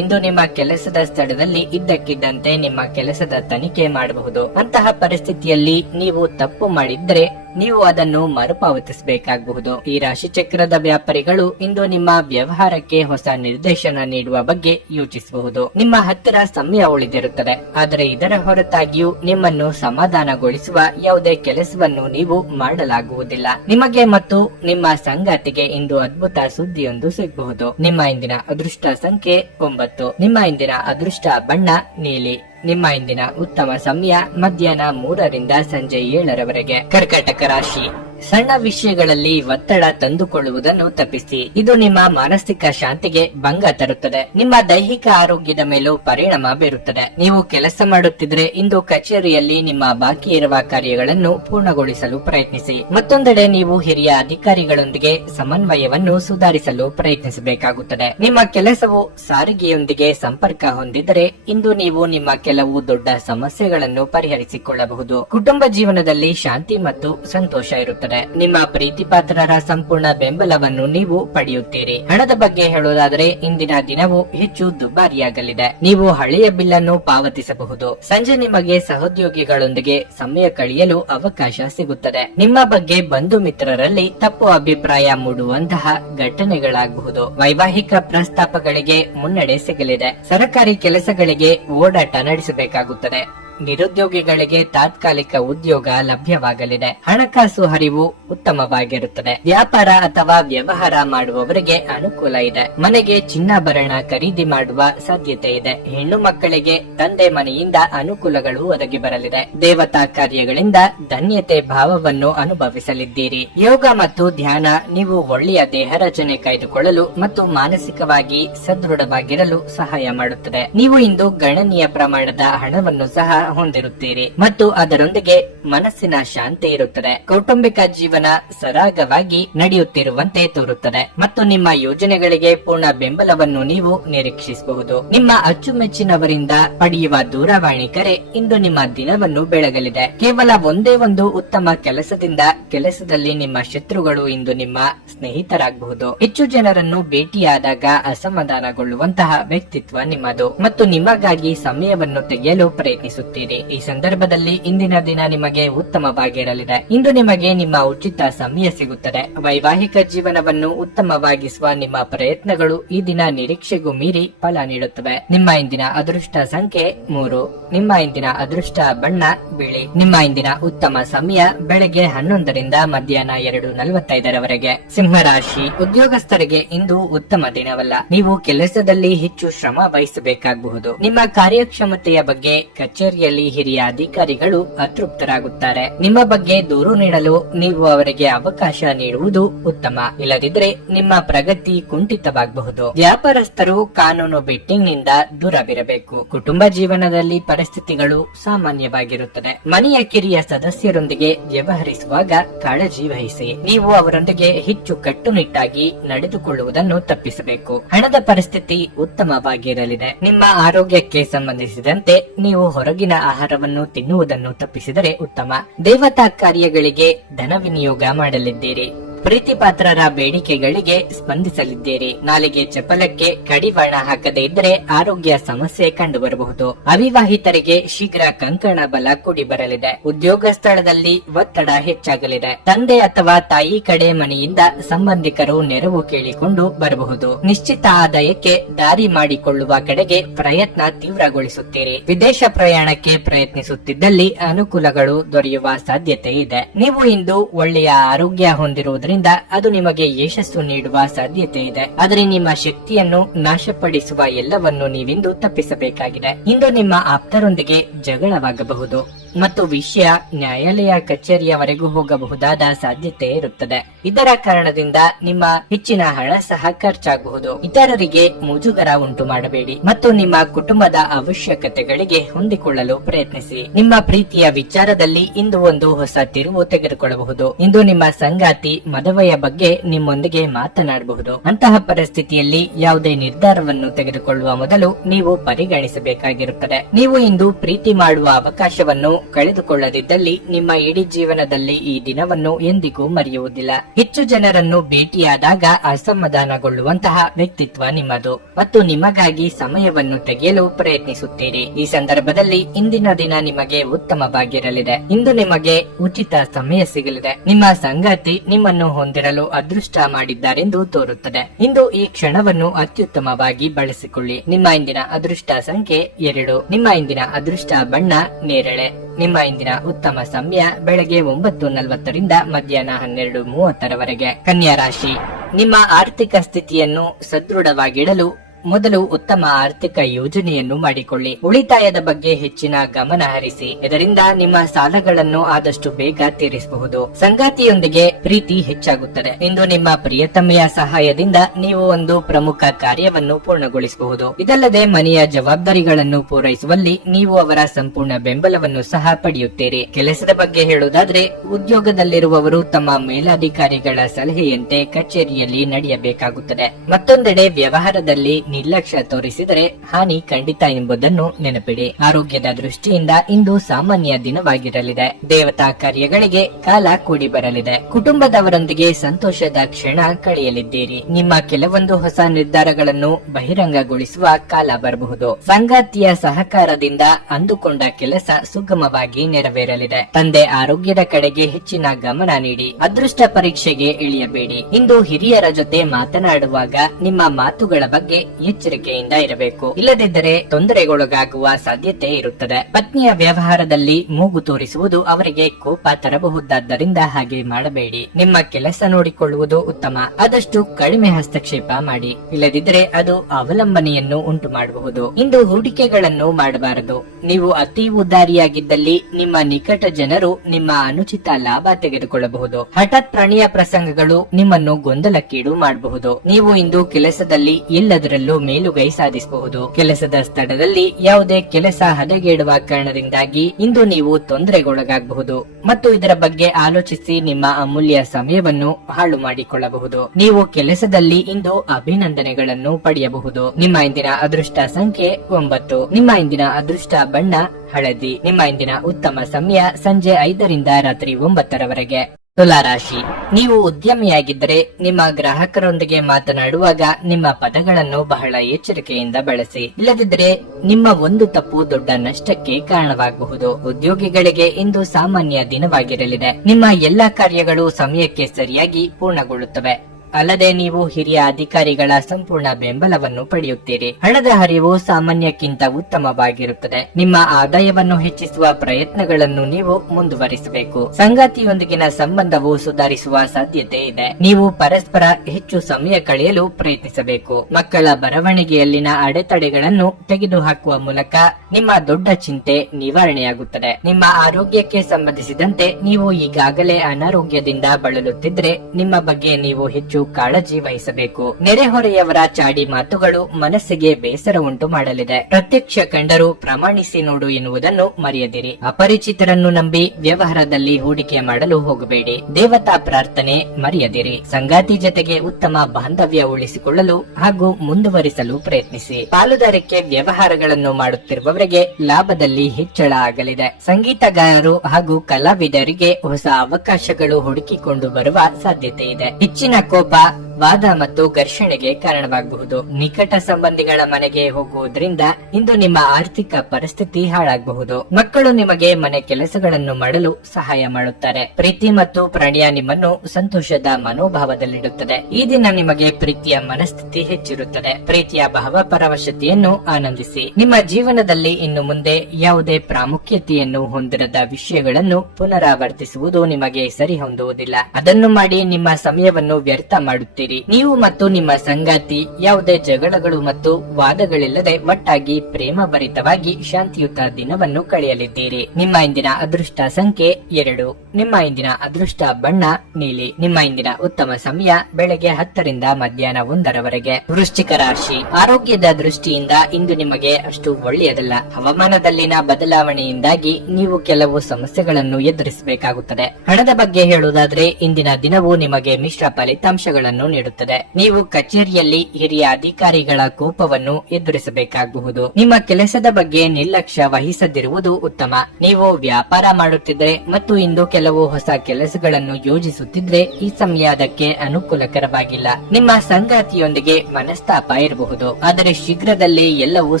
ಇಂದು ನಿಮ್ಮ ಕೆಲಸದ ಸ್ಥಳದಲ್ಲಿ ಇದ್ದಕ್ಕಿದ್ದಂತೆ ನಿಮ್ಮ ಕೆಲಸದ ತನಿಖೆ ಮಾಡಬಹುದು. ಅಂತಹ ಪರಿಸ್ಥಿತಿಯಲ್ಲಿ ನೀವು ತಪ್ಪು ಮಾಡಿದ್ರೆ ನೀವು ಅದನ್ನು ಮರುಪಾವತಿಸಬೇಕಾಗಬಹುದು. ಈ ರಾಶಿಚಕ್ರದ ವ್ಯಾಪಾರಿಗಳು ಇಂದು ನಿಮ್ಮ ವ್ಯವಹಾರಕ್ಕೆ ಹೊಸ ನಿರ್ದೇಶನ ನೀಡುವ ಬಗ್ಗೆ ಯೋಚಿಸಬಹುದು. ನಿಮ್ಮ ಹತ್ತಿರ ಸಮಯ ಉಳಿದಿರುತ್ತದೆ, ಆದರೆ ಇದರ ಹೊರತಾಗಿಯೂ ನಿಮ್ಮನ್ನು ಸಮಾಧಾನಗೊಳಿಸುವ ಯಾವುದೇ ಕೆಲಸವನ್ನು ನೀವು ಮಾಡಲಾಗುವುದಿಲ್ಲ. ನಿಮಗೆ ಮತ್ತು ನಿಮ್ಮ ಸಂಗಾತಿಗೆ ಇಂದು ಅದ್ಭುತ ಸುದ್ದಿಯೊಂದು ಸಿಗಬಹುದು. ನಿಮ್ಮ ಇಂದಿನ ಅದೃಷ್ಟ ಸಂಖ್ಯೆ 9. ನಿಮ್ಮ ಇಂದಿನ ಅದೃಷ್ಟ ಬಣ್ಣ ನೀಲಿ. ನಿಮ್ಮ ಇಂದಿನ ಉತ್ತಮ ಸಮಯ ಮಧ್ಯಾಹ್ನ 3ರಿಂದ ಸಂಜೆ 7ರವರೆಗೆ. ಕರ್ಕಾಟಕ ರಾಶಿ. ಸಣ್ಣ ವಿಷಯಗಳಲ್ಲಿ ಒತ್ತಡ ತಂದುಕೊಳ್ಳುವುದನ್ನು ತಪ್ಪಿಸಿ. ಇದು ನಿಮ್ಮ ಮಾನಸಿಕ ಶಾಂತಿಗೆ ಭಂಗ ತರುತ್ತದೆ. ನಿಮ್ಮ ದೈಹಿಕ ಆರೋಗ್ಯದ ಮೇಲೂ ಪರಿಣಾಮ ಬೀರುತ್ತದೆ. ನೀವು ಕೆಲಸ ಮಾಡುತ್ತಿದ್ರೆ ಇಂದು ಕಚೇರಿಯಲ್ಲಿ ನಿಮ್ಮ ಬಾಕಿ ಇರುವ ಕಾರ್ಯಗಳನ್ನು ಪೂರ್ಣಗೊಳಿಸಲು ಪ್ರಯತ್ನಿಸಿ. ಮತ್ತೊಂದೆಡೆ ನೀವು ಹಿರಿಯ ಅಧಿಕಾರಿಗಳೊಂದಿಗೆ ಸಮನ್ವಯವನ್ನು ಸುಧಾರಿಸಲು ಪ್ರಯತ್ನಿಸಬೇಕಾಗುತ್ತದೆ. ನಿಮ್ಮ ಕೆಲಸವು ಸಾರಿಗೆಯೊಂದಿಗೆ ಸಂಪರ್ಕ ಹೊಂದಿದರೆ ಇಂದು ನೀವು ನಿಮ್ಮ ಕೆಲವು ದೊಡ್ಡ ಸಮಸ್ಯೆಗಳನ್ನು ಪರಿಹರಿಸಿಕೊಳ್ಳಬಹುದು. ಕುಟುಂಬ ಜೀವನದಲ್ಲಿ ಶಾಂತಿ ಮತ್ತು ಸಂತೋಷ ಇರುತ್ತದೆ. ನಿಮ್ಮ ಪ್ರೀತಿಪಾತ್ರರ ಸಂಪೂರ್ಣ ಬೆಂಬಲವನ್ನು ನೀವು ಪಡೆಯುತ್ತೀರಿ. ಹಣದ ಬಗ್ಗೆ ಹೇಳುವುದಾದರೆ ಇಂದಿನ ದಿನವು ಹೆಚ್ಚು ದುಬಾರಿಯಾಗಲಿದೆ. ನೀವು ಹಳೆಯ ಬಿಲ್ ಅನ್ನು ಪಾವತಿಸಬಹುದು. ಸಂಜೆ ನಿಮಗೆ ಸಹೋದ್ಯೋಗಿಗಳೊಂದಿಗೆ ಸಮಯ ಕಳೆಯಲು ಅವಕಾಶ ಸಿಗುತ್ತದೆ. ನಿಮ್ಮ ಬಗ್ಗೆ ಬಂಧು ಮಿತ್ರರಲ್ಲಿ ತಪ್ಪು ಅಭಿಪ್ರಾಯ ಮೂಡುವಂತಹ ಘಟನೆಗಳಾಗಬಹುದು. ವೈವಾಹಿಕ ಪ್ರಸ್ತಾಪಗಳಿಗೆ ಮುನ್ನಡೆ ಸಿಗಲಿದೆ. ಸರ್ಕಾರಿ ಕೆಲಸಗಳಿಗೆ ಓಡಾಟ ನಡೆಸಬೇಕಾಗುತ್ತದೆ. ನಿರುದ್ಯೋಗಿಗಳಿಗೆ ತಾತ್ಕಾಲಿಕ ಉದ್ಯೋಗ ಲಭ್ಯವಾಗಲಿದೆ. ಹಣಕಾಸು ಹರಿವು ಉತ್ತಮವಾಗಿರುತ್ತದೆ. ವ್ಯಾಪಾರ ಅಥವಾ ವ್ಯವಹಾರ ಮಾಡುವವರಿಗೆ ಅನುಕೂಲ ಇದೆ. ಮನೆಗೆ ಚಿನ್ನಾಭರಣ ಖರೀದಿ ಮಾಡುವ ಸಾಧ್ಯತೆ ಇದೆ. ಹೆಣ್ಣು ಮಕ್ಕಳಿಗೆ ತಂದೆ ಮನೆಯಿಂದ ಅನುಕೂಲಗಳು ಒದಗಿ ಬರಲಿದೆ. ದೇವತಾ ಕಾರ್ಯಗಳಿಂದ ಧನ್ಯತೆ ಭಾವವನ್ನು ಅನುಭವಿಸಲಿದ್ದೀರಿ. ಯೋಗ ಮತ್ತು ಧ್ಯಾನ ನೀವು ಒಳ್ಳೆಯ ದೇಹ ರಚನೆ ಕಾಯ್ದುಕೊಳ್ಳಲು ಮತ್ತು ಮಾನಸಿಕವಾಗಿ ಸದೃಢವಾಗಿರಲು ಸಹಾಯ ಮಾಡುತ್ತದೆ. ನೀವು ಇಂದು ಗಣನೀಯ ಪ್ರಮಾಣದ ಹಣವನ್ನು ಸಹ ಹೊಂದಿರುತ್ತೀರಿ ಮತ್ತು ಅದರೊಂದಿಗೆ ಮನಸ್ಸಿನ ಶಾಂತಿ ಇರುತ್ತದೆ. ಕೌಟುಂಬಿಕ ಜೀವನ ಸರಾಗವಾಗಿ ನಡೆಯುತ್ತಿರುವಂತೆ ತೋರುತ್ತದೆ ಮತ್ತು ನಿಮ್ಮ ಯೋಜನೆಗಳಿಗೆ ಪೂರ್ಣ ಬೆಂಬಲವನ್ನು ನೀವು ನಿರೀಕ್ಷಿಸಬಹುದು. ನಿಮ್ಮ ಅಚ್ಚುಮೆಚ್ಚಿನವರಿಂದ ಪಡೆಯುವ ದೂರವಾಣಿ ಕರೆ ಇಂದು ನಿಮ್ಮ ದಿನವನ್ನು ಬೆಳಗಲಿದೆ. ಕೇವಲ ಒಂದೇ ಒಂದು ಉತ್ತಮ ಕೆಲಸದಿಂದ ಕೆಲಸದಲ್ಲಿ ನಿಮ್ಮ ಶತ್ರುಗಳು ಇಂದು ನಿಮ್ಮ ಸ್ನೇಹಿತರಾಗಬಹುದು. ಹೆಚ್ಚು ಜನರನ್ನು ಭೇಟಿಯಾದಾಗ ಅಸಮಾಧಾನಗೊಳ್ಳುವಂತಹ ವ್ಯಕ್ತಿತ್ವ ನಿಮ್ಮದು ಮತ್ತು ನಿಮಗಾಗಿ ಸಮಯವನ್ನು ತೆಗೆಯಲು ಪ್ರಯತ್ನಿಸುತ್ತೀರಿ. ಈ ಸಂದರ್ಭದಲ್ಲಿ ಇಂದಿನ ದಿನ ನಿಮಗೆ ಉತ್ತಮವಾಗಿರಲಿದೆ. ಇಂದು ನಿಮಗೆ ನಿಮ್ಮ ಉಚಿತ ಸಮಯ ಸಿಗುತ್ತದೆ. ವೈವಾಹಿಕ ಜೀವನವನ್ನು ಉತ್ತಮವಾಗಿಸುವ ನಿಮ್ಮ ಪ್ರಯತ್ನಗಳು ಈ ದಿನ ನಿರೀಕ್ಷೆಗೂ ಮೀರಿ ಫಲ ನೀಡುತ್ತವೆ. ನಿಮ್ಮ ಇಂದಿನ ಅದೃಷ್ಟ ಸಂಖ್ಯೆ 3. ನಿಮ್ಮ ಇಂದಿನ ಅದೃಷ್ಟ ಬಣ್ಣ ಬಿಳಿ. ನಿಮ್ಮ ಇಂದಿನ ಉತ್ತಮ ಸಮಯ ಬೆಳಗ್ಗೆ 11ರಿಂದ ಮಧ್ಯಾಹ್ನ 2:45ರವರೆಗೆ. ಸಿಂಹರಾಶಿ. ಉದ್ಯೋಗಸ್ಥರಿಗೆ ಇಂದು ಉತ್ತಮ ದಿನವಲ್ಲ. ನೀವು ಕೆಲಸದಲ್ಲಿ ಹೆಚ್ಚು ಶ್ರಮ ವಹಿಸಬೇಕಾಗಬಹುದು. ನಿಮ್ಮ ಕಾರ್ಯಕ್ಷಮತೆಯ ಬಗ್ಗೆ ಕಚೇರಿಯಲ್ಲಿ ಹಿರಿಯ ಅಧಿಕಾರಿಗಳು ಅತೃಪ್ತರಾಗುತ್ತಾರೆ. ನಿಮ್ಮ ಬಗ್ಗೆ ದೂರು ನೀಡಲು ನೀವು ಅವರಿಗೆ ಅವಕಾಶ ನೀಡುವುದು ಉತ್ತಮ. ಇಲ್ಲದಿದ್ರೆ ನಿಮ್ಮ ಪ್ರಗತಿ ಕುಂಠಿತವಾಗಬಹುದು. ವ್ಯಾಪಾರಸ್ಥರು ಕಾನೂನು ಬೆಟ್ಟಿಂಗ್ ನಿಂದ ದೂರವಿರಬೇಕು. ಕುಟುಂಬ ಜೀವನದಲ್ಲಿ ಪರಿಸ್ಥಿತಿಗಳು ಸಾಮಾನ್ಯವಾಗಿರುತ್ತದೆ. ಮನೆಯ ಕಿರಿಯ ಸದಸ್ಯರೊಂದಿಗೆ ವ್ಯವಹರಿಸುವಾಗ ಕಾಳಜಿ ವಹಿಸಿ. ನೀವು ಅವರೊಂದಿಗೆ ಹೆಚ್ಚು ಕಟ್ಟುನಿಟ್ಟಾಗಿ ನಡೆದುಕೊಳ್ಳುವುದನ್ನು ತಪ್ಪಿಸಬೇಕು. ಹಣದ ಪರಿಸ್ಥಿತಿ ಉತ್ತಮವಾಗಿರಲಿದೆ. ನಿಮ್ಮ ಆರೋಗ್ಯಕ್ಕೆ ಸಂಬಂಧಿಸಿದಂತೆ ನೀವು ಹೊರಗಿನ ಆಹಾರವನ್ನು ತಿನ್ನುವುದನ್ನು ತಪ್ಪಿಸಿದರೆ ಉತ್ತಮ. ದೇವತಾ ಕಾರ್ಯಗಳಿಗೆ ಧನ ವಿನಿಯೋಗ ಮಾಡಲಿದ್ದೀರಿ. ಪ್ರೀತಿ ಪಾತ್ರರ ಬೇಡಿಕೆಗಳಿಗೆ ಸ್ಪಂದಿಸಲಿದ್ದೀರಿ. ನಾಲಿಗೆ ಚಪಲಕ್ಕೆ ಕಡಿವಾಣ ಹಾಕದೇ ಇದ್ದರೆ ಆರೋಗ್ಯ ಸಮಸ್ಯೆ ಕಂಡುಬರಬಹುದು. ಅವಿವಾಹಿತರಿಗೆ ಶೀಘ್ರ ಕಂಕಣ ಬಲ ಕೂಡಿ ಬರಲಿದೆ. ಉದ್ಯೋಗ ಸ್ಥಳದಲ್ಲಿ ಒತ್ತಡ ಹೆಚ್ಚಾಗಲಿದೆ. ತಂದೆ ಅಥವಾ ತಾಯಿ ಕಡೆ ಮನೆಯಿಂದ ಸಂಬಂಧಿಕರು ನೆರವು ಕೇಳಿಕೊಂಡು ಬರಬಹುದು. ನಿಶ್ಚಿತ ಆದಾಯಕ್ಕೆ ದಾರಿ ಮಾಡಿಕೊಳ್ಳುವ ಕಡೆಗೆ ಪ್ರಯತ್ನ ತೀವ್ರಗೊಳಿಸುತ್ತೀರಿ. ವಿದೇಶ ಪ್ರಯಾಣಕ್ಕೆ ಪ್ರಯತ್ನಿಸುತ್ತಿದ್ದಲ್ಲಿ ಅನುಕೂಲಗಳು ದೊರೆಯುವ ಸಾಧ್ಯತೆ ಇದೆ. ನೀವು ಇಂದು ಒಳ್ಳೆಯ ಆರೋಗ್ಯ ಹೊಂದಿರುವುದರಿಂದ ಅದು ನಿಮಗೆ ಯಶಸ್ಸು ನೀಡುವ ಸಾಧ್ಯತೆ ಇದೆ. ಆದರೆ ನಿಮ್ಮ ಶಕ್ತಿಯನ್ನು ನಾಶಪಡಿಸುವ ಎಲ್ಲವನ್ನು ನೀವಿಂದು ತಪ್ಪಿಸಬೇಕಾಗಿದೆ. ಇಂದು ನಿಮ್ಮ ಆಪ್ತರೊಂದಿಗೆ ಜಗಳವಾಗಬಹುದು ಮತ್ತು ವಿಷಯ ನ್ಯಾಯಾಲಯ ಕಚೇರಿಯವರೆಗೂ ಹೋಗಬಹುದಾದ ಸಾಧ್ಯತೆ ಇರುತ್ತದೆ. ಇದರ ಕಾರಣದಿಂದ ನಿಮ್ಮ ಹೆಚ್ಚಿನ ಹಣ ಸಹ ಖರ್ಚಾಗಬಹುದು. ಇತರರಿಗೆ ಮುಜುಗರ ಉಂಟು ಮಾಡಬೇಡಿ ಮತ್ತು ನಿಮ್ಮ ಕುಟುಂಬದ ಅವಶ್ಯಕತೆಗಳಿಗೆ ಹೊಂದಿಕೊಳ್ಳಲು ಪ್ರಯತ್ನಿಸಿ. ನಿಮ್ಮ ಪ್ರೀತಿಯ ವಿಚಾರದಲ್ಲಿ ಇಂದು ಒಂದು ಹೊಸ ತಿರುವು ತೆಗೆದುಕೊಳ್ಳಬಹುದು. ಇಂದು ನಿಮ್ಮ ಸಂಗಾತಿ ಮದುವೆಯ ಬಗ್ಗೆ ನಿಮ್ಮೊಂದಿಗೆ ಮಾತನಾಡಬಹುದು. ಅಂತಹ ಪರಿಸ್ಥಿತಿಯಲ್ಲಿ ಯಾವುದೇ ನಿರ್ಧಾರವನ್ನು ತೆಗೆದುಕೊಳ್ಳುವ ಮೊದಲು ನೀವು ಪರಿಗಣಿಸಬೇಕಾಗಿರುತ್ತದೆ. ನೀವು ಇಂದು ಪ್ರೀತಿ ಮಾಡುವ ಅವಕಾಶವನ್ನು ಕಳೆದುಕೊಳ್ಳದಿದ್ದಲ್ಲಿ ನಿಮ್ಮ ಇಡೀ ಜೀವನದಲ್ಲಿ ಈ ದಿನವನ್ನು ಎಂದಿಗೂ ಮರೆಯುವುದಿಲ್ಲ. ಹೆಚ್ಚು ಜನರನ್ನು ಭೇಟಿಯಾದಾಗ ಅಸಮಾಧಾನಗೊಳ್ಳುವಂತಹ ವ್ಯಕ್ತಿತ್ವ ನಿಮ್ಮದು ಮತ್ತು ನಿಮಗಾಗಿ ಸಮಯವನ್ನು ತೆಗೆಯಲು ಪ್ರಯತ್ನಿಸುತ್ತೀರಿ. ಈ ಸಂದರ್ಭದಲ್ಲಿ ಇಂದಿನ ದಿನ ನಿಮಗೆ ಉತ್ತಮವಾಗಿರಲಿದೆ. ಇಂದು ನಿಮಗೆ ಉಚಿತ ಸಮಯ ಸಿಗಲಿದೆ. ನಿಮ್ಮ ಸಂಗಾತಿ ನಿಮ್ಮನ್ನು ಹೊಂದಿರಲು ಅದೃಷ್ಟ ಮಾಡಿದ್ದಾರೆಂದು ತೋರುತ್ತದೆ. ಇಂದು ಈ ಕ್ಷಣವನ್ನು ಅತ್ಯುತ್ತಮವಾಗಿ ಬಳಸಿಕೊಳ್ಳಿ. ನಿಮ್ಮ ಇಂದಿನ ಅದೃಷ್ಟ ಸಂಖ್ಯೆ 2. ನಿಮ್ಮ ಇಂದಿನ ಅದೃಷ್ಟ ಬಣ್ಣ ನೇರಳೆ. ನಿಮ್ಮ ಇಂದಿನ ಉತ್ತಮ ಸಮಯ ಬೆಳಗ್ಗೆ 9:40 ಮಧ್ಯಾಹ್ನ 12:30 ಕನ್ಯಾ ರಾಶಿ. ನಿಮ್ಮ ಆರ್ಥಿಕ ಸ್ಥಿತಿಯನ್ನು ಸದೃಢವಾಗಿಡಲು ಮೊದಲು ಉತ್ತಮ ಆರ್ಥಿಕ ಯೋಜನೆಯನ್ನು ಮಾಡಿಕೊಳ್ಳಿ. ಉಳಿತಾಯದ ಬಗ್ಗೆ ಹೆಚ್ಚಿನ ಗಮನ ಹರಿಸಿ. ಇದರಿಂದ ನಿಮ್ಮ ಸಾಲಗಳನ್ನು ಆದಷ್ಟು ಬೇಗ ತೀರಿಸಬಹುದು. ಸಂಗಾತಿಯೊಂದಿಗೆ ಪ್ರೀತಿ ಹೆಚ್ಚಾಗುತ್ತದೆ. ಇಂದು ನಿಮ್ಮ ಪ್ರಿಯತಮೆಯ ಸಹಾಯದಿಂದ ನೀವು ಒಂದು ಪ್ರಮುಖ ಕಾರ್ಯವನ್ನು ಪೂರ್ಣಗೊಳಿಸಬಹುದು. ಇದಲ್ಲದೆ ಮನೆಯ ಜವಾಬ್ದಾರಿಗಳನ್ನು ಪೂರೈಸುವಲ್ಲಿ ನೀವು ಅವರ ಸಂಪೂರ್ಣ ಬೆಂಬಲವನ್ನು ಸಹ ಪಡೆಯುತ್ತೀರಿ. ಕೆಲಸದ ಬಗ್ಗೆ ಹೇಳುವುದಾದ್ರೆ, ಉದ್ಯೋಗದಲ್ಲಿರುವವರು ತಮ್ಮ ಮೇಲಾಧಿಕಾರಿಗಳ ಸಲಹೆಯಂತೆ ಕಚೇರಿಯಲ್ಲಿ ನಡೆಯಬೇಕಾಗುತ್ತದೆ. ಮತ್ತೊಂದೆಡೆ ವ್ಯವಹಾರದಲ್ಲಿ ನಿರ್ಲಕ್ಷ್ಯ ತೋರಿಸಿದರೆ ಹಾನಿ ಖಂಡಿತ ಎಂಬುದನ್ನು ನೆನಪಿಡಿ. ಆರೋಗ್ಯದ ದೃಷ್ಟಿಯಿಂದ ಇಂದು ಸಾಮಾನ್ಯ ದಿನವಾಗಿರಲಿದೆ. ದೇವತಾ ಕಾರ್ಯಗಳಿಗೆ ಕಾಲ ಕೂಡಿ ಬರಲಿದೆ. ಕುಟುಂಬದವರೊಂದಿಗೆ ಸಂತೋಷದ ಕ್ಷಣ ಕಳೆಯಲಿದ್ದೀರಿ. ನಿಮ್ಮ ಕೆಲವೊಂದು ಹೊಸ ನಿರ್ಧಾರಗಳನ್ನು ಬಹಿರಂಗಗೊಳಿಸುವ ಕಾಲ ಬರಬಹುದು. ಸಂಗಾತಿಯ ಸಹಕಾರದಿಂದ ಅಂದುಕೊಂಡ ಕೆಲಸ ಸುಗಮವಾಗಿ ನೆರವೇರಲಿದೆ. ತಂದೆ ಆರೋಗ್ಯದ ಕಡೆಗೆ ಹೆಚ್ಚಿನ ಗಮನ ನೀಡಿ. ಅದೃಷ್ಟ ಪರೀಕ್ಷೆಗೆ ಇಳಿಯಬೇಡಿ. ಇಂದು ಹಿರಿಯರ ಜೊತೆ ಮಾತನಾಡುವಾಗ ನಿಮ್ಮ ಮಾತುಗಳ ಬಗ್ಗೆ ಎಚ್ಚರಿಕೆಯಿಂದ ಇರಬೇಕು. ಇಲ್ಲದಿದ್ದರೆ ತೊಂದರೆಗೊಳಗಾಗುವ ಸಾಧ್ಯತೆ ಇರುತ್ತದೆ. ಪತ್ನಿಯ ವ್ಯವಹಾರದಲ್ಲಿ ಮೂಗು ತೋರಿಸುವುದು ಅವರಿಗೆ ಕೋಪ ತರಬಹುದಾದ್ದರಿಂದ ಹಾಗೆ ಮಾಡಬೇಡಿ. ನಿಮ್ಮ ಕೆಲಸ ನೋಡಿಕೊಳ್ಳುವುದು ಉತ್ತಮ. ಆದಷ್ಟು ಕಡಿಮೆ ಹಸ್ತಕ್ಷೇಪ ಮಾಡಿ. ಇಲ್ಲದಿದ್ದರೆ ಅದು ಅವಲಂಬನೆಯನ್ನು ಉಂಟು ಮಾಡಬಹುದು. ಇಂದು ಹೂಡಿಕೆಗಳನ್ನು ಮಾಡಬಾರದು. ನೀವು ಅತಿ ಉದಾರಿಯಾಗಿದ್ದಲ್ಲಿ ನಿಮ್ಮ ನಿಕಟ ಜನರು ನಿಮ್ಮ ಅನುಚಿತ ಲಾಭ ತೆಗೆದುಕೊಳ್ಳಬಹುದು. ಹಠಾತ್ ಪ್ರಾಣಿಯ ಪ್ರಸಂಗಗಳು ನಿಮ್ಮನ್ನು ಗೊಂದಲಕ್ಕೀಡು ಮಾಡಬಹುದು. ನೀವು ಇಂದು ಕೆಲಸದಲ್ಲಿ ಎಲ್ಲದರಲ್ಲೂ ಮೇಲುಗೈ ಸಾಧಿಸಬಹುದು. ಕೆಲಸದ ಸ್ಥಳದಲ್ಲಿ ಯಾವುದೇ ಕೆಲಸ ಹದಗೆಡುವ ಕಾರಣದಿಂದಾಗಿ ಇಂದು ನೀವು ತೊಂದರೆಗೊಳಗಾಗಬಹುದು ಮತ್ತು ಇದರ ಬಗ್ಗೆ ಆಲೋಚಿಸಿ ನಿಮ್ಮ ಅಮೂಲ್ಯ ಸಮಯವನ್ನು ಹಾಳು ಮಾಡಿಕೊಳ್ಳಬಹುದು. ನೀವು ಕೆಲಸದಲ್ಲಿ ಇಂದು ಅಭಿನಂದನೆಗಳನ್ನು ಪಡೆಯಬಹುದು. ನಿಮ್ಮ ಇಂದಿನ ಅದೃಷ್ಟ ಸಂಖ್ಯೆ 9. ನಿಮ್ಮ ಇಂದಿನ ಅದೃಷ್ಟ ಬಣ್ಣ ಹಳದಿ. ನಿಮ್ಮ ಇಂದಿನ ಉತ್ತಮ ಸಮಯ ಸಂಜೆ 5 ರಾತ್ರಿ 9 ತುಲಾರಾಶಿ. ನೀವು ಉದ್ಯಮಿಯಾಗಿದ್ದರೆ ನಿಮ್ಮ ಗ್ರಾಹಕರೊಂದಿಗೆ ಮಾತನಾಡುವಾಗ ನಿಮ್ಮ ಪದಗಳನ್ನು ಬಹಳ ಎಚ್ಚರಿಕೆಯಿಂದ ಬಳಸಿ. ಇಲ್ಲದಿದ್ದರೆ ನಿಮ್ಮ ಒಂದು ತಪ್ಪು ದೊಡ್ಡ ನಷ್ಟಕ್ಕೆ ಕಾರಣವಾಗಬಹುದು. ಉದ್ಯೋಗಿಗಳಿಗೆ ಇಂದು ಸಾಮಾನ್ಯ ದಿನವಾಗಿರಲಿದೆ. ನಿಮ್ಮ ಎಲ್ಲಾ ಕಾರ್ಯಗಳು ಸಮಯಕ್ಕೆ ಸರಿಯಾಗಿ ಪೂರ್ಣಗೊಳ್ಳುತ್ತವೆ. ಅಲ್ಲದೆ ನೀವು ಹಿರಿಯ ಅಧಿಕಾರಿಗಳ ಸಂಪೂರ್ಣ ಬೆಂಬಲವನ್ನು ಪಡೆಯುತ್ತೀರಿ. ಹಣದ ಹರಿವು ಸಾಮಾನ್ಯಕ್ಕಿಂತ ಉತ್ತಮವಾಗಿರುತ್ತದೆ. ನಿಮ್ಮ ಆದಾಯವನ್ನು ಹೆಚ್ಚಿಸುವ ಪ್ರಯತ್ನಗಳನ್ನು ನೀವು ಮುಂದುವರಿಸಬೇಕು. ಸಂಗಾತಿಯೊಂದಿಗಿನ ಸಂಬಂಧವು ಸುಧಾರಿಸುವ ಸಾಧ್ಯತೆ ಇದೆ. ನೀವು ಪರಸ್ಪರ ಹೆಚ್ಚು ಸಮಯ ಕಳೆಯಲು ಪ್ರಯತ್ನಿಸಬೇಕು. ಮಕ್ಕಳ ಬರವಣಿಗೆಯಲ್ಲಿನ ಅಡೆತಡೆಗಳನ್ನು ತೆಗೆದುಹಾಕುವ ಮೂಲಕ ನಿಮ್ಮ ದೊಡ್ಡ ಚಿಂತೆ ನಿವಾರಣೆಯಾಗುತ್ತದೆ. ನಿಮ್ಮ ಆರೋಗ್ಯಕ್ಕೆ ಸಂಬಂಧಿಸಿದಂತೆ ನೀವು ಈಗಾಗಲೇ ಅನಾರೋಗ್ಯದಿಂದ ಬಳಲುತ್ತಿದ್ರೆ ನಿಮ್ಮ ಬಗ್ಗೆ ನೀವು ಹೆಚ್ಚು ಹೆಚ್ಚು ಕಾಳಜಿ ವಹಿಸಬೇಕು. ನೆರೆಹೊರೆಯವರ ಚಾಡಿ ಮಾತುಗಳು ಮನಸ್ಸಿಗೆ ಬೇಸರ ಉಂಟು ಮಾಡಲಿದೆ. ಪ್ರತ್ಯಕ್ಷ ಕಂಡರೂ ಪ್ರಮಾಣಿಸಿ ನೋಡು ಎನ್ನುವುದನ್ನು ಮರೆಯದಿರಿ. ಅಪರಿಚಿತರನ್ನು ನಂಬಿ ವ್ಯವಹಾರದಲ್ಲಿ ಹೂಡಿಕೆ ಮಾಡಲು ಹೋಗಬೇಡಿ. ದೇವತಾ ಪ್ರಾರ್ಥನೆ ಮರೆಯದಿರಿ. ಸಂಗಾತಿ ಜೊತೆಗೆ ಉತ್ತಮ ಬಾಂಧವ್ಯ ಉಳಿಸಿಕೊಳ್ಳಲು ಹಾಗೂ ಮುಂದುವರಿಸಲು ಪ್ರಯತ್ನಿಸಿ. ಪಾಲುದಾರಿಕೆ ವ್ಯವಹಾರಗಳನ್ನು ಮಾಡುತ್ತಿರುವವರಿಗೆ ಲಾಭದಲ್ಲಿ ಹೆಚ್ಚಳ ಆಗಲಿದೆ. ಸಂಗೀತಗಾರರು ಹಾಗೂ ಕಲಾವಿದರಿಗೆ ಹೊಸ ಅವಕಾಶಗಳು ಹುಡುಕಿಕೊಂಡು ಬರುವ ಸಾಧ್ಯತೆ ಇದೆ. ಹೆಚ್ಚಿನ ಕೋಪ, ವಾದ ಮತ್ತು ಘರ್ಷಣೆಗೆ ಕಾರಣವಾಗಬಹುದು. ನಿಕಟ ಸಂಬಂಧಿಗಳ ಮನೆಗೆ ಹೋಗುವುದರಿಂದ ಇಂದು ನಿಮ್ಮ ಆರ್ಥಿಕ ಪರಿಸ್ಥಿತಿ ಹಾಳಾಗಬಹುದು. ಮಕ್ಕಳು ನಿಮಗೆ ಮನೆ ಕೆಲಸಗಳನ್ನು ಮಾಡಲು ಸಹಾಯ ಮಾಡುತ್ತಾರೆ. ಪ್ರೀತಿ ಮತ್ತು ಪ್ರಣಯ ನಿಮ್ಮನ್ನು ಸಂತೋಷದ ಮನೋಭಾವದಲ್ಲಿಡುತ್ತದೆ. ಈ ದಿನ ನಿಮಗೆ ಪ್ರೀತಿಯ ಮನಸ್ಥಿತಿ ಹೆಚ್ಚಿರುತ್ತದೆ. ಪ್ರೀತಿಯ ಭಾವಪರವಶತೆಯನ್ನು ಆನಂದಿಸಿ. ನಿಮ್ಮ ಜೀವನದಲ್ಲಿ ಇನ್ನು ಮುಂದೆ ಯಾವುದೇ ಪ್ರಾಮುಖ್ಯತೆಯನ್ನು ಹೊಂದಿರದ ವಿಷಯಗಳನ್ನು ಪುನರಾವರ್ತಿಸುವುದು ನಿಮಗೆ ಸರಿ ಹೊಂದುವುದಿಲ್ಲ. ಅದನ್ನು ಮಾಡಿ ನಿಮ್ಮ ಸಮಯವನ್ನು ವ್ಯರ್ಥ ಮಾಡುತ್ತೀರಿ. ನೀವು ಮತ್ತು ನಿಮ್ಮ ಸಂಗಾತಿ ಯಾವುದೇ ಜಗಳಗಳು ಮತ್ತು ವಾದಗಳಿಲ್ಲದೆ ಒಟ್ಟಾಗಿ ಪ್ರೇಮಭರಿತವಾಗಿ ಶಾಂತಿಯುತ ದಿನವನ್ನು ಕಳೆಯಲಿದ್ದೀರಿ. ನಿಮ್ಮ ಇಂದಿನ ಅದೃಷ್ಟ ಸಂಖ್ಯೆ 2. ನಿಮ್ಮ ಇಂದಿನ ಅದೃಷ್ಟ ಬಣ್ಣ ನೀಲಿ. ನಿಮ್ಮ ಇಂದಿನ ಉತ್ತಮ ಸಮಯ ಬೆಳಗ್ಗೆ 10 ರಿಂದ ಮಧ್ಯಾಹ್ನ 1 ವೃಶ್ಚಿಕ ರಾಶಿ. ಆರೋಗ್ಯದ ದೃಷ್ಟಿಯಿಂದ ಇಂದು ನಿಮಗೆ ಅಷ್ಟು ಒಳ್ಳೆಯದಲ್ಲ. ಹವಾಮಾನದಲ್ಲಿನ ಬದಲಾವಣೆಯಿಂದಾಗಿ ನೀವು ಕೆಲವು ಸಮಸ್ಯೆಗಳನ್ನು ಎದುರಿಸಬೇಕಾಗುತ್ತದೆ. ಹಣದ ಬಗ್ಗೆ ಹೇಳುವುದಾದ್ರೆ ಇಂದಿನ ದಿನವು ನಿಮಗೆ ಮಿಶ್ರ ಫಲಿತಾಂಶಗಳನ್ನು ನೀಡುತ್ತದೆ. ನೀವು ಕಚೇರಿಯಲ್ಲಿ ಹಿರಿಯ ಅಧಿಕಾರಿಗಳ ಕೋಪವನ್ನು ಎದುರಿಸಬೇಕಾಗಬಹುದು. ನಿಮ್ಮ ಕೆಲಸದ ಬಗ್ಗೆ ನಿರ್ಲಕ್ಷ್ಯ ವಹಿಸದಿರುವುದು ಉತ್ತಮ. ನೀವು ವ್ಯಾಪಾರ ಮಾಡುತ್ತಿದ್ರೆ ಮತ್ತು ಇಂದು ಕೆಲವು ಹೊಸ ಕೆಲಸಗಳನ್ನು ಯೋಜಿಸುತ್ತಿದ್ರೆ ಈ ಸಮಯ ಅದಕ್ಕೆ ಅನುಕೂಲಕರವಾಗಿಲ್ಲ. ನಿಮ್ಮ ಸಂಗಾತಿಯೊಂದಿಗೆ ಮನಸ್ತಾಪ ಇರಬಹುದು, ಆದರೆ ಶೀಘ್ರದಲ್ಲೇ ಎಲ್ಲವೂ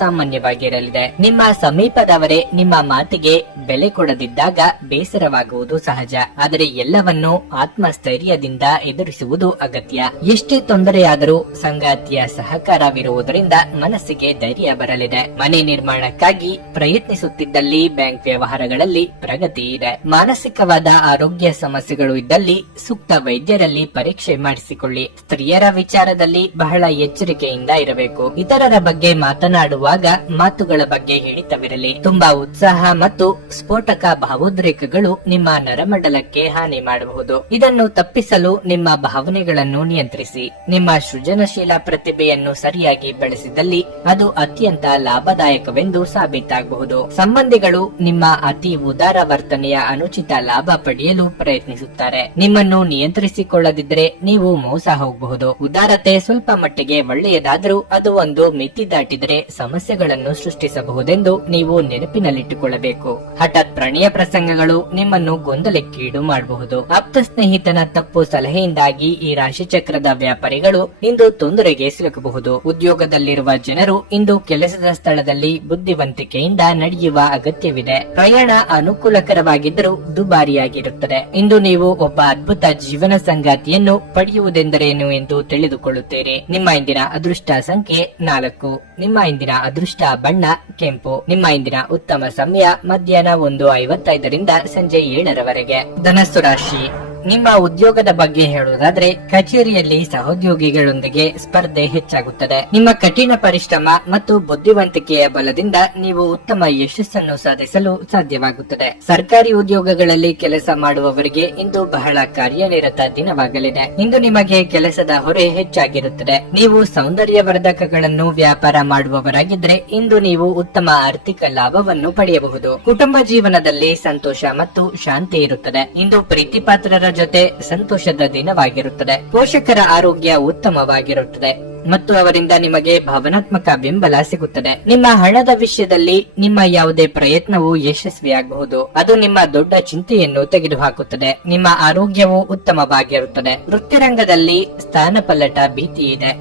ಸಾಮಾನ್ಯವಾಗಿರಲಿದೆ. ನಿಮ್ಮ ಸಮೀಪದವರೇ ನಿಮ್ಮ ಮಾತಿಗೆ ಬೆಲೆ ಕೊಡದಿದ್ದಾಗ ಬೇಸರವಾಗುವುದು ಸಹಜ, ಆದರೆ ಎಲ್ಲವನ್ನೂ ಆತ್ಮಸ್ಥೈರ್ಯದಿಂದ ಎದುರಿಸುವುದು ಅಗತ್ಯ. ಎಷ್ಟೇ ತೊಂದರೆಯಾದರೂ ಸಂಗಾತಿಯ ಸಹಕಾರವಿರುವುದರಿಂದ ಮನಸ್ಸಿಗೆ ಧೈರ್ಯ ಬರಲಿದೆ. ಮನೆ ನಿರ್ಮಾಣಕ್ಕಾಗಿ ಪ್ರಯತ್ನಿಸುತ್ತಿದ್ದಲ್ಲಿ ಬ್ಯಾಂಕ್ ವ್ಯವಹಾರಗಳಲ್ಲಿ ಪ್ರಗತಿ ಇದೆ. ಮಾನಸಿಕವಾದ ಆರೋಗ್ಯ ಸಮಸ್ಯೆಗಳು ಇದ್ದಲ್ಲಿ ಸೂಕ್ತ ವೈದ್ಯರಲ್ಲಿ ಪರೀಕ್ಷೆ ಮಾಡಿಸಿಕೊಳ್ಳಿ. ಸ್ತ್ರೀಯರ ವಿಚಾರದಲ್ಲಿ ಬಹಳ ಎಚ್ಚರಿಕೆಯಿಂದ ಇರಬೇಕು. ಇತರರ ಬಗ್ಗೆ ಮಾತನಾಡುವಾಗ ಮಾತುಗಳ ಬಗ್ಗೆ ಹಿಡಿತವಿರಲಿ. ತುಂಬಾ ಉತ್ಸಾಹ ಮತ್ತು ಸ್ಫೋಟಕ ಭಾವೋದ್ರೇಕಗಳು ನಿಮ್ಮ ನರಮಂಡಲಕ್ಕೆ ಹಾನಿ ಮಾಡಬಹುದು. ಇದನ್ನು ತಪ್ಪಿಸಲು ನಿಮ್ಮ ಭಾವನೆಗಳನ್ನು ನಿಯಂತ್ರಿಸಿ. ನಿಮ್ಮ ಸೃಜನಶೀಲ ಪ್ರತಿಭೆಯನ್ನು ಸರಿಯಾಗಿ ಬೆಳೆಸಿದಲ್ಲಿ ಅದು ಅತ್ಯಂತ ಲಾಭದಾಯಕವೆಂದು ಸಾಬೀತಾಗಬಹುದು. ಸಂಬಂಧಿಗಳು ನಿಮ್ಮ ಅತಿ ಉದಾರ ವರ್ತನೆಯ ಅನುಚಿತ ಲಾಭ ಪಡೆಯಲು ಪ್ರಯತ್ನಿಸುತ್ತಾರೆ. ನಿಮ್ಮನ್ನು ನಿಯಂತ್ರಿಸಿಕೊಳ್ಳದಿದ್ದರೆ ನೀವು ಮೋಸ ಹೋಗಬಹುದು. ಉದಾರತೆ ಸ್ವಲ್ಪ ಮಟ್ಟಿಗೆ ಒಳ್ಳೆಯದಾದರೂ ಅದು ಒಂದು ಮಿತಿ ದಾಟಿದರೆ ಸಮಸ್ಯೆಗಳನ್ನು ಸೃಷ್ಟಿಸಬಹುದೆಂದು ನೀವು ನೆನಪಿನಲ್ಲಿಟ್ಟುಕೊಳ್ಳಬೇಕು. ಹಠಾತ್ ಪ್ರಣಯ ಪ್ರಸಂಗಗಳು ನಿಮ್ಮನ್ನು ಗೊಂದಲಕ್ಕೀಡು ಮಾಡಬಹುದು. ಆಪ್ತ ಸ್ನೇಹಿತನ ತಪ್ಪು ಸಲಹೆಯಿಂದಾಗಿ ಈ ರಾಶಿ ಚಕ್ರದ ವ್ಯಾಪಾರಿಗಳು ಇಂದು ತೊಂದರೆಗೆ ಸಿಲುಕಬಹುದು. ಉದ್ಯೋಗದಲ್ಲಿರುವ ಜನರು ಇಂದು ಕೆಲಸದ ಸ್ಥಳದಲ್ಲಿ ಬುದ್ಧಿವಂತಿಕೆಯಿಂದ ನಡೆಯುವ ಅಗತ್ಯವಿದೆ. ಪ್ರಯಾಣ ಅನುಕೂಲಕರವಾಗಿದ್ದರೂ ದುಬಾರಿಯಾಗಿರುತ್ತದೆ. ಇಂದು ನೀವು ಒಬ್ಬ ಅದ್ಭುತ ಜೀವನ ಸಂಗಾತಿಯನ್ನು ಪಡೆಯುವುದೆಂದರೇನು ಎಂದು ತಿಳಿದುಕೊಳ್ಳುತ್ತೀರಿ. ನಿಮ್ಮ ಇಂದಿನ ಅದೃಷ್ಟ ಸಂಖ್ಯೆ 4. ನಿಮ್ಮ ಇಂದಿನ ಅದೃಷ್ಟ ಬಣ್ಣ ಕೆಂಪು. ನಿಮ್ಮ ಇಂದಿನ ಉತ್ತಮ ಸಮಯ ಮಧ್ಯಾಹ್ನ 1:55 ರಿಂದ ಸಂಜೆ 7 ಧನಸ್ಸು ರಾಶಿ. ನಿಮ್ಮ ಉದ್ಯೋಗದ ಬಗ್ಗೆ ಹೇಳುವುದಾದ್ರೆ ಕಚೇರಿಯಲ್ಲಿ ಸಹೋದ್ಯೋಗಿಗಳೊಂದಿಗೆ ಸ್ಪರ್ಧೆ ಹೆಚ್ಚಾಗುತ್ತದೆ. ನಿಮ್ಮ ಕಠಿಣ ಪರಿಶ್ರಮ ಮತ್ತು ಬುದ್ಧಿವಂತಿಕೆಯ ಬಲದಿಂದ ನೀವು ಉತ್ತಮ ಯಶಸ್ಸನ್ನು ಸಾಧಿಸಲು ಸಾಧ್ಯವಾಗುತ್ತದೆ. ಸರ್ಕಾರಿ ಉದ್ಯೋಗಗಳಲ್ಲಿ ಕೆಲಸ ಮಾಡುವವರಿಗೆ ಇಂದು ಬಹಳ ಕಾರ್ಯನಿರತ ದಿನವಾಗಲಿದೆ. ಇಂದು ನಿಮಗೆ ಕೆಲಸದ ಹೊರೆ ಹೆಚ್ಚಾಗಿರುತ್ತದೆ. ನೀವು ಸೌಂದರ್ಯವರ್ಧಕಗಳನ್ನು ವ್ಯಾಪಾರ ಮಾಡುವವರಾಗಿದ್ರೆ ಇಂದು ನೀವು ಉತ್ತಮ ಆರ್ಥಿಕ ಲಾಭವನ್ನು ಪಡೆಯಬಹುದು. ಕುಟುಂಬ ಜೀವನದಲ್ಲಿ ಸಂತೋಷ ಮತ್ತು ಶಾಂತಿ ಇರುತ್ತದೆ. ಇಂದು ಪ್ರೀತಿಪಾತ್ರರ ಜೊತೆ ಸಂತೋಷದ ದಿನವಾಗಿರುತ್ತದೆ. ಪೋಷಕರ ಆರೋಗ್ಯ ಉತ್ತಮವಾಗಿರುತ್ತದೆ ಮತ್ತು ಅವರಿಂದ ನಿಮಗೆ ಭಾವನಾತ್ಮಕ ಬೆಂಬಲ ಸಿಗುತ್ತದೆ. ನಿಮ್ಮ ಹಣದ ವಿಷಯದಲ್ಲಿ ನಿಮ್ಮ ಯಾವುದೇ ಪ್ರಯತ್ನವು ಯಶಸ್ವಿಯಾಗಬಹುದು. ಅದು ನಿಮ್ಮ ದೊಡ್ಡ ಚಿಂತೆಯನ್ನು ತೆಗೆದುಹಾಕುತ್ತದೆ. ನಿಮ್ಮ ಆರೋಗ್ಯವು ಉತ್ತಮವಾಗಿರುತ್ತದೆ. ವೃತ್ತಿರಂಗದಲ್ಲಿ ಸ್ಥಾನಪಲ್ಲಟ ಭೀತಿ ಇದೆ.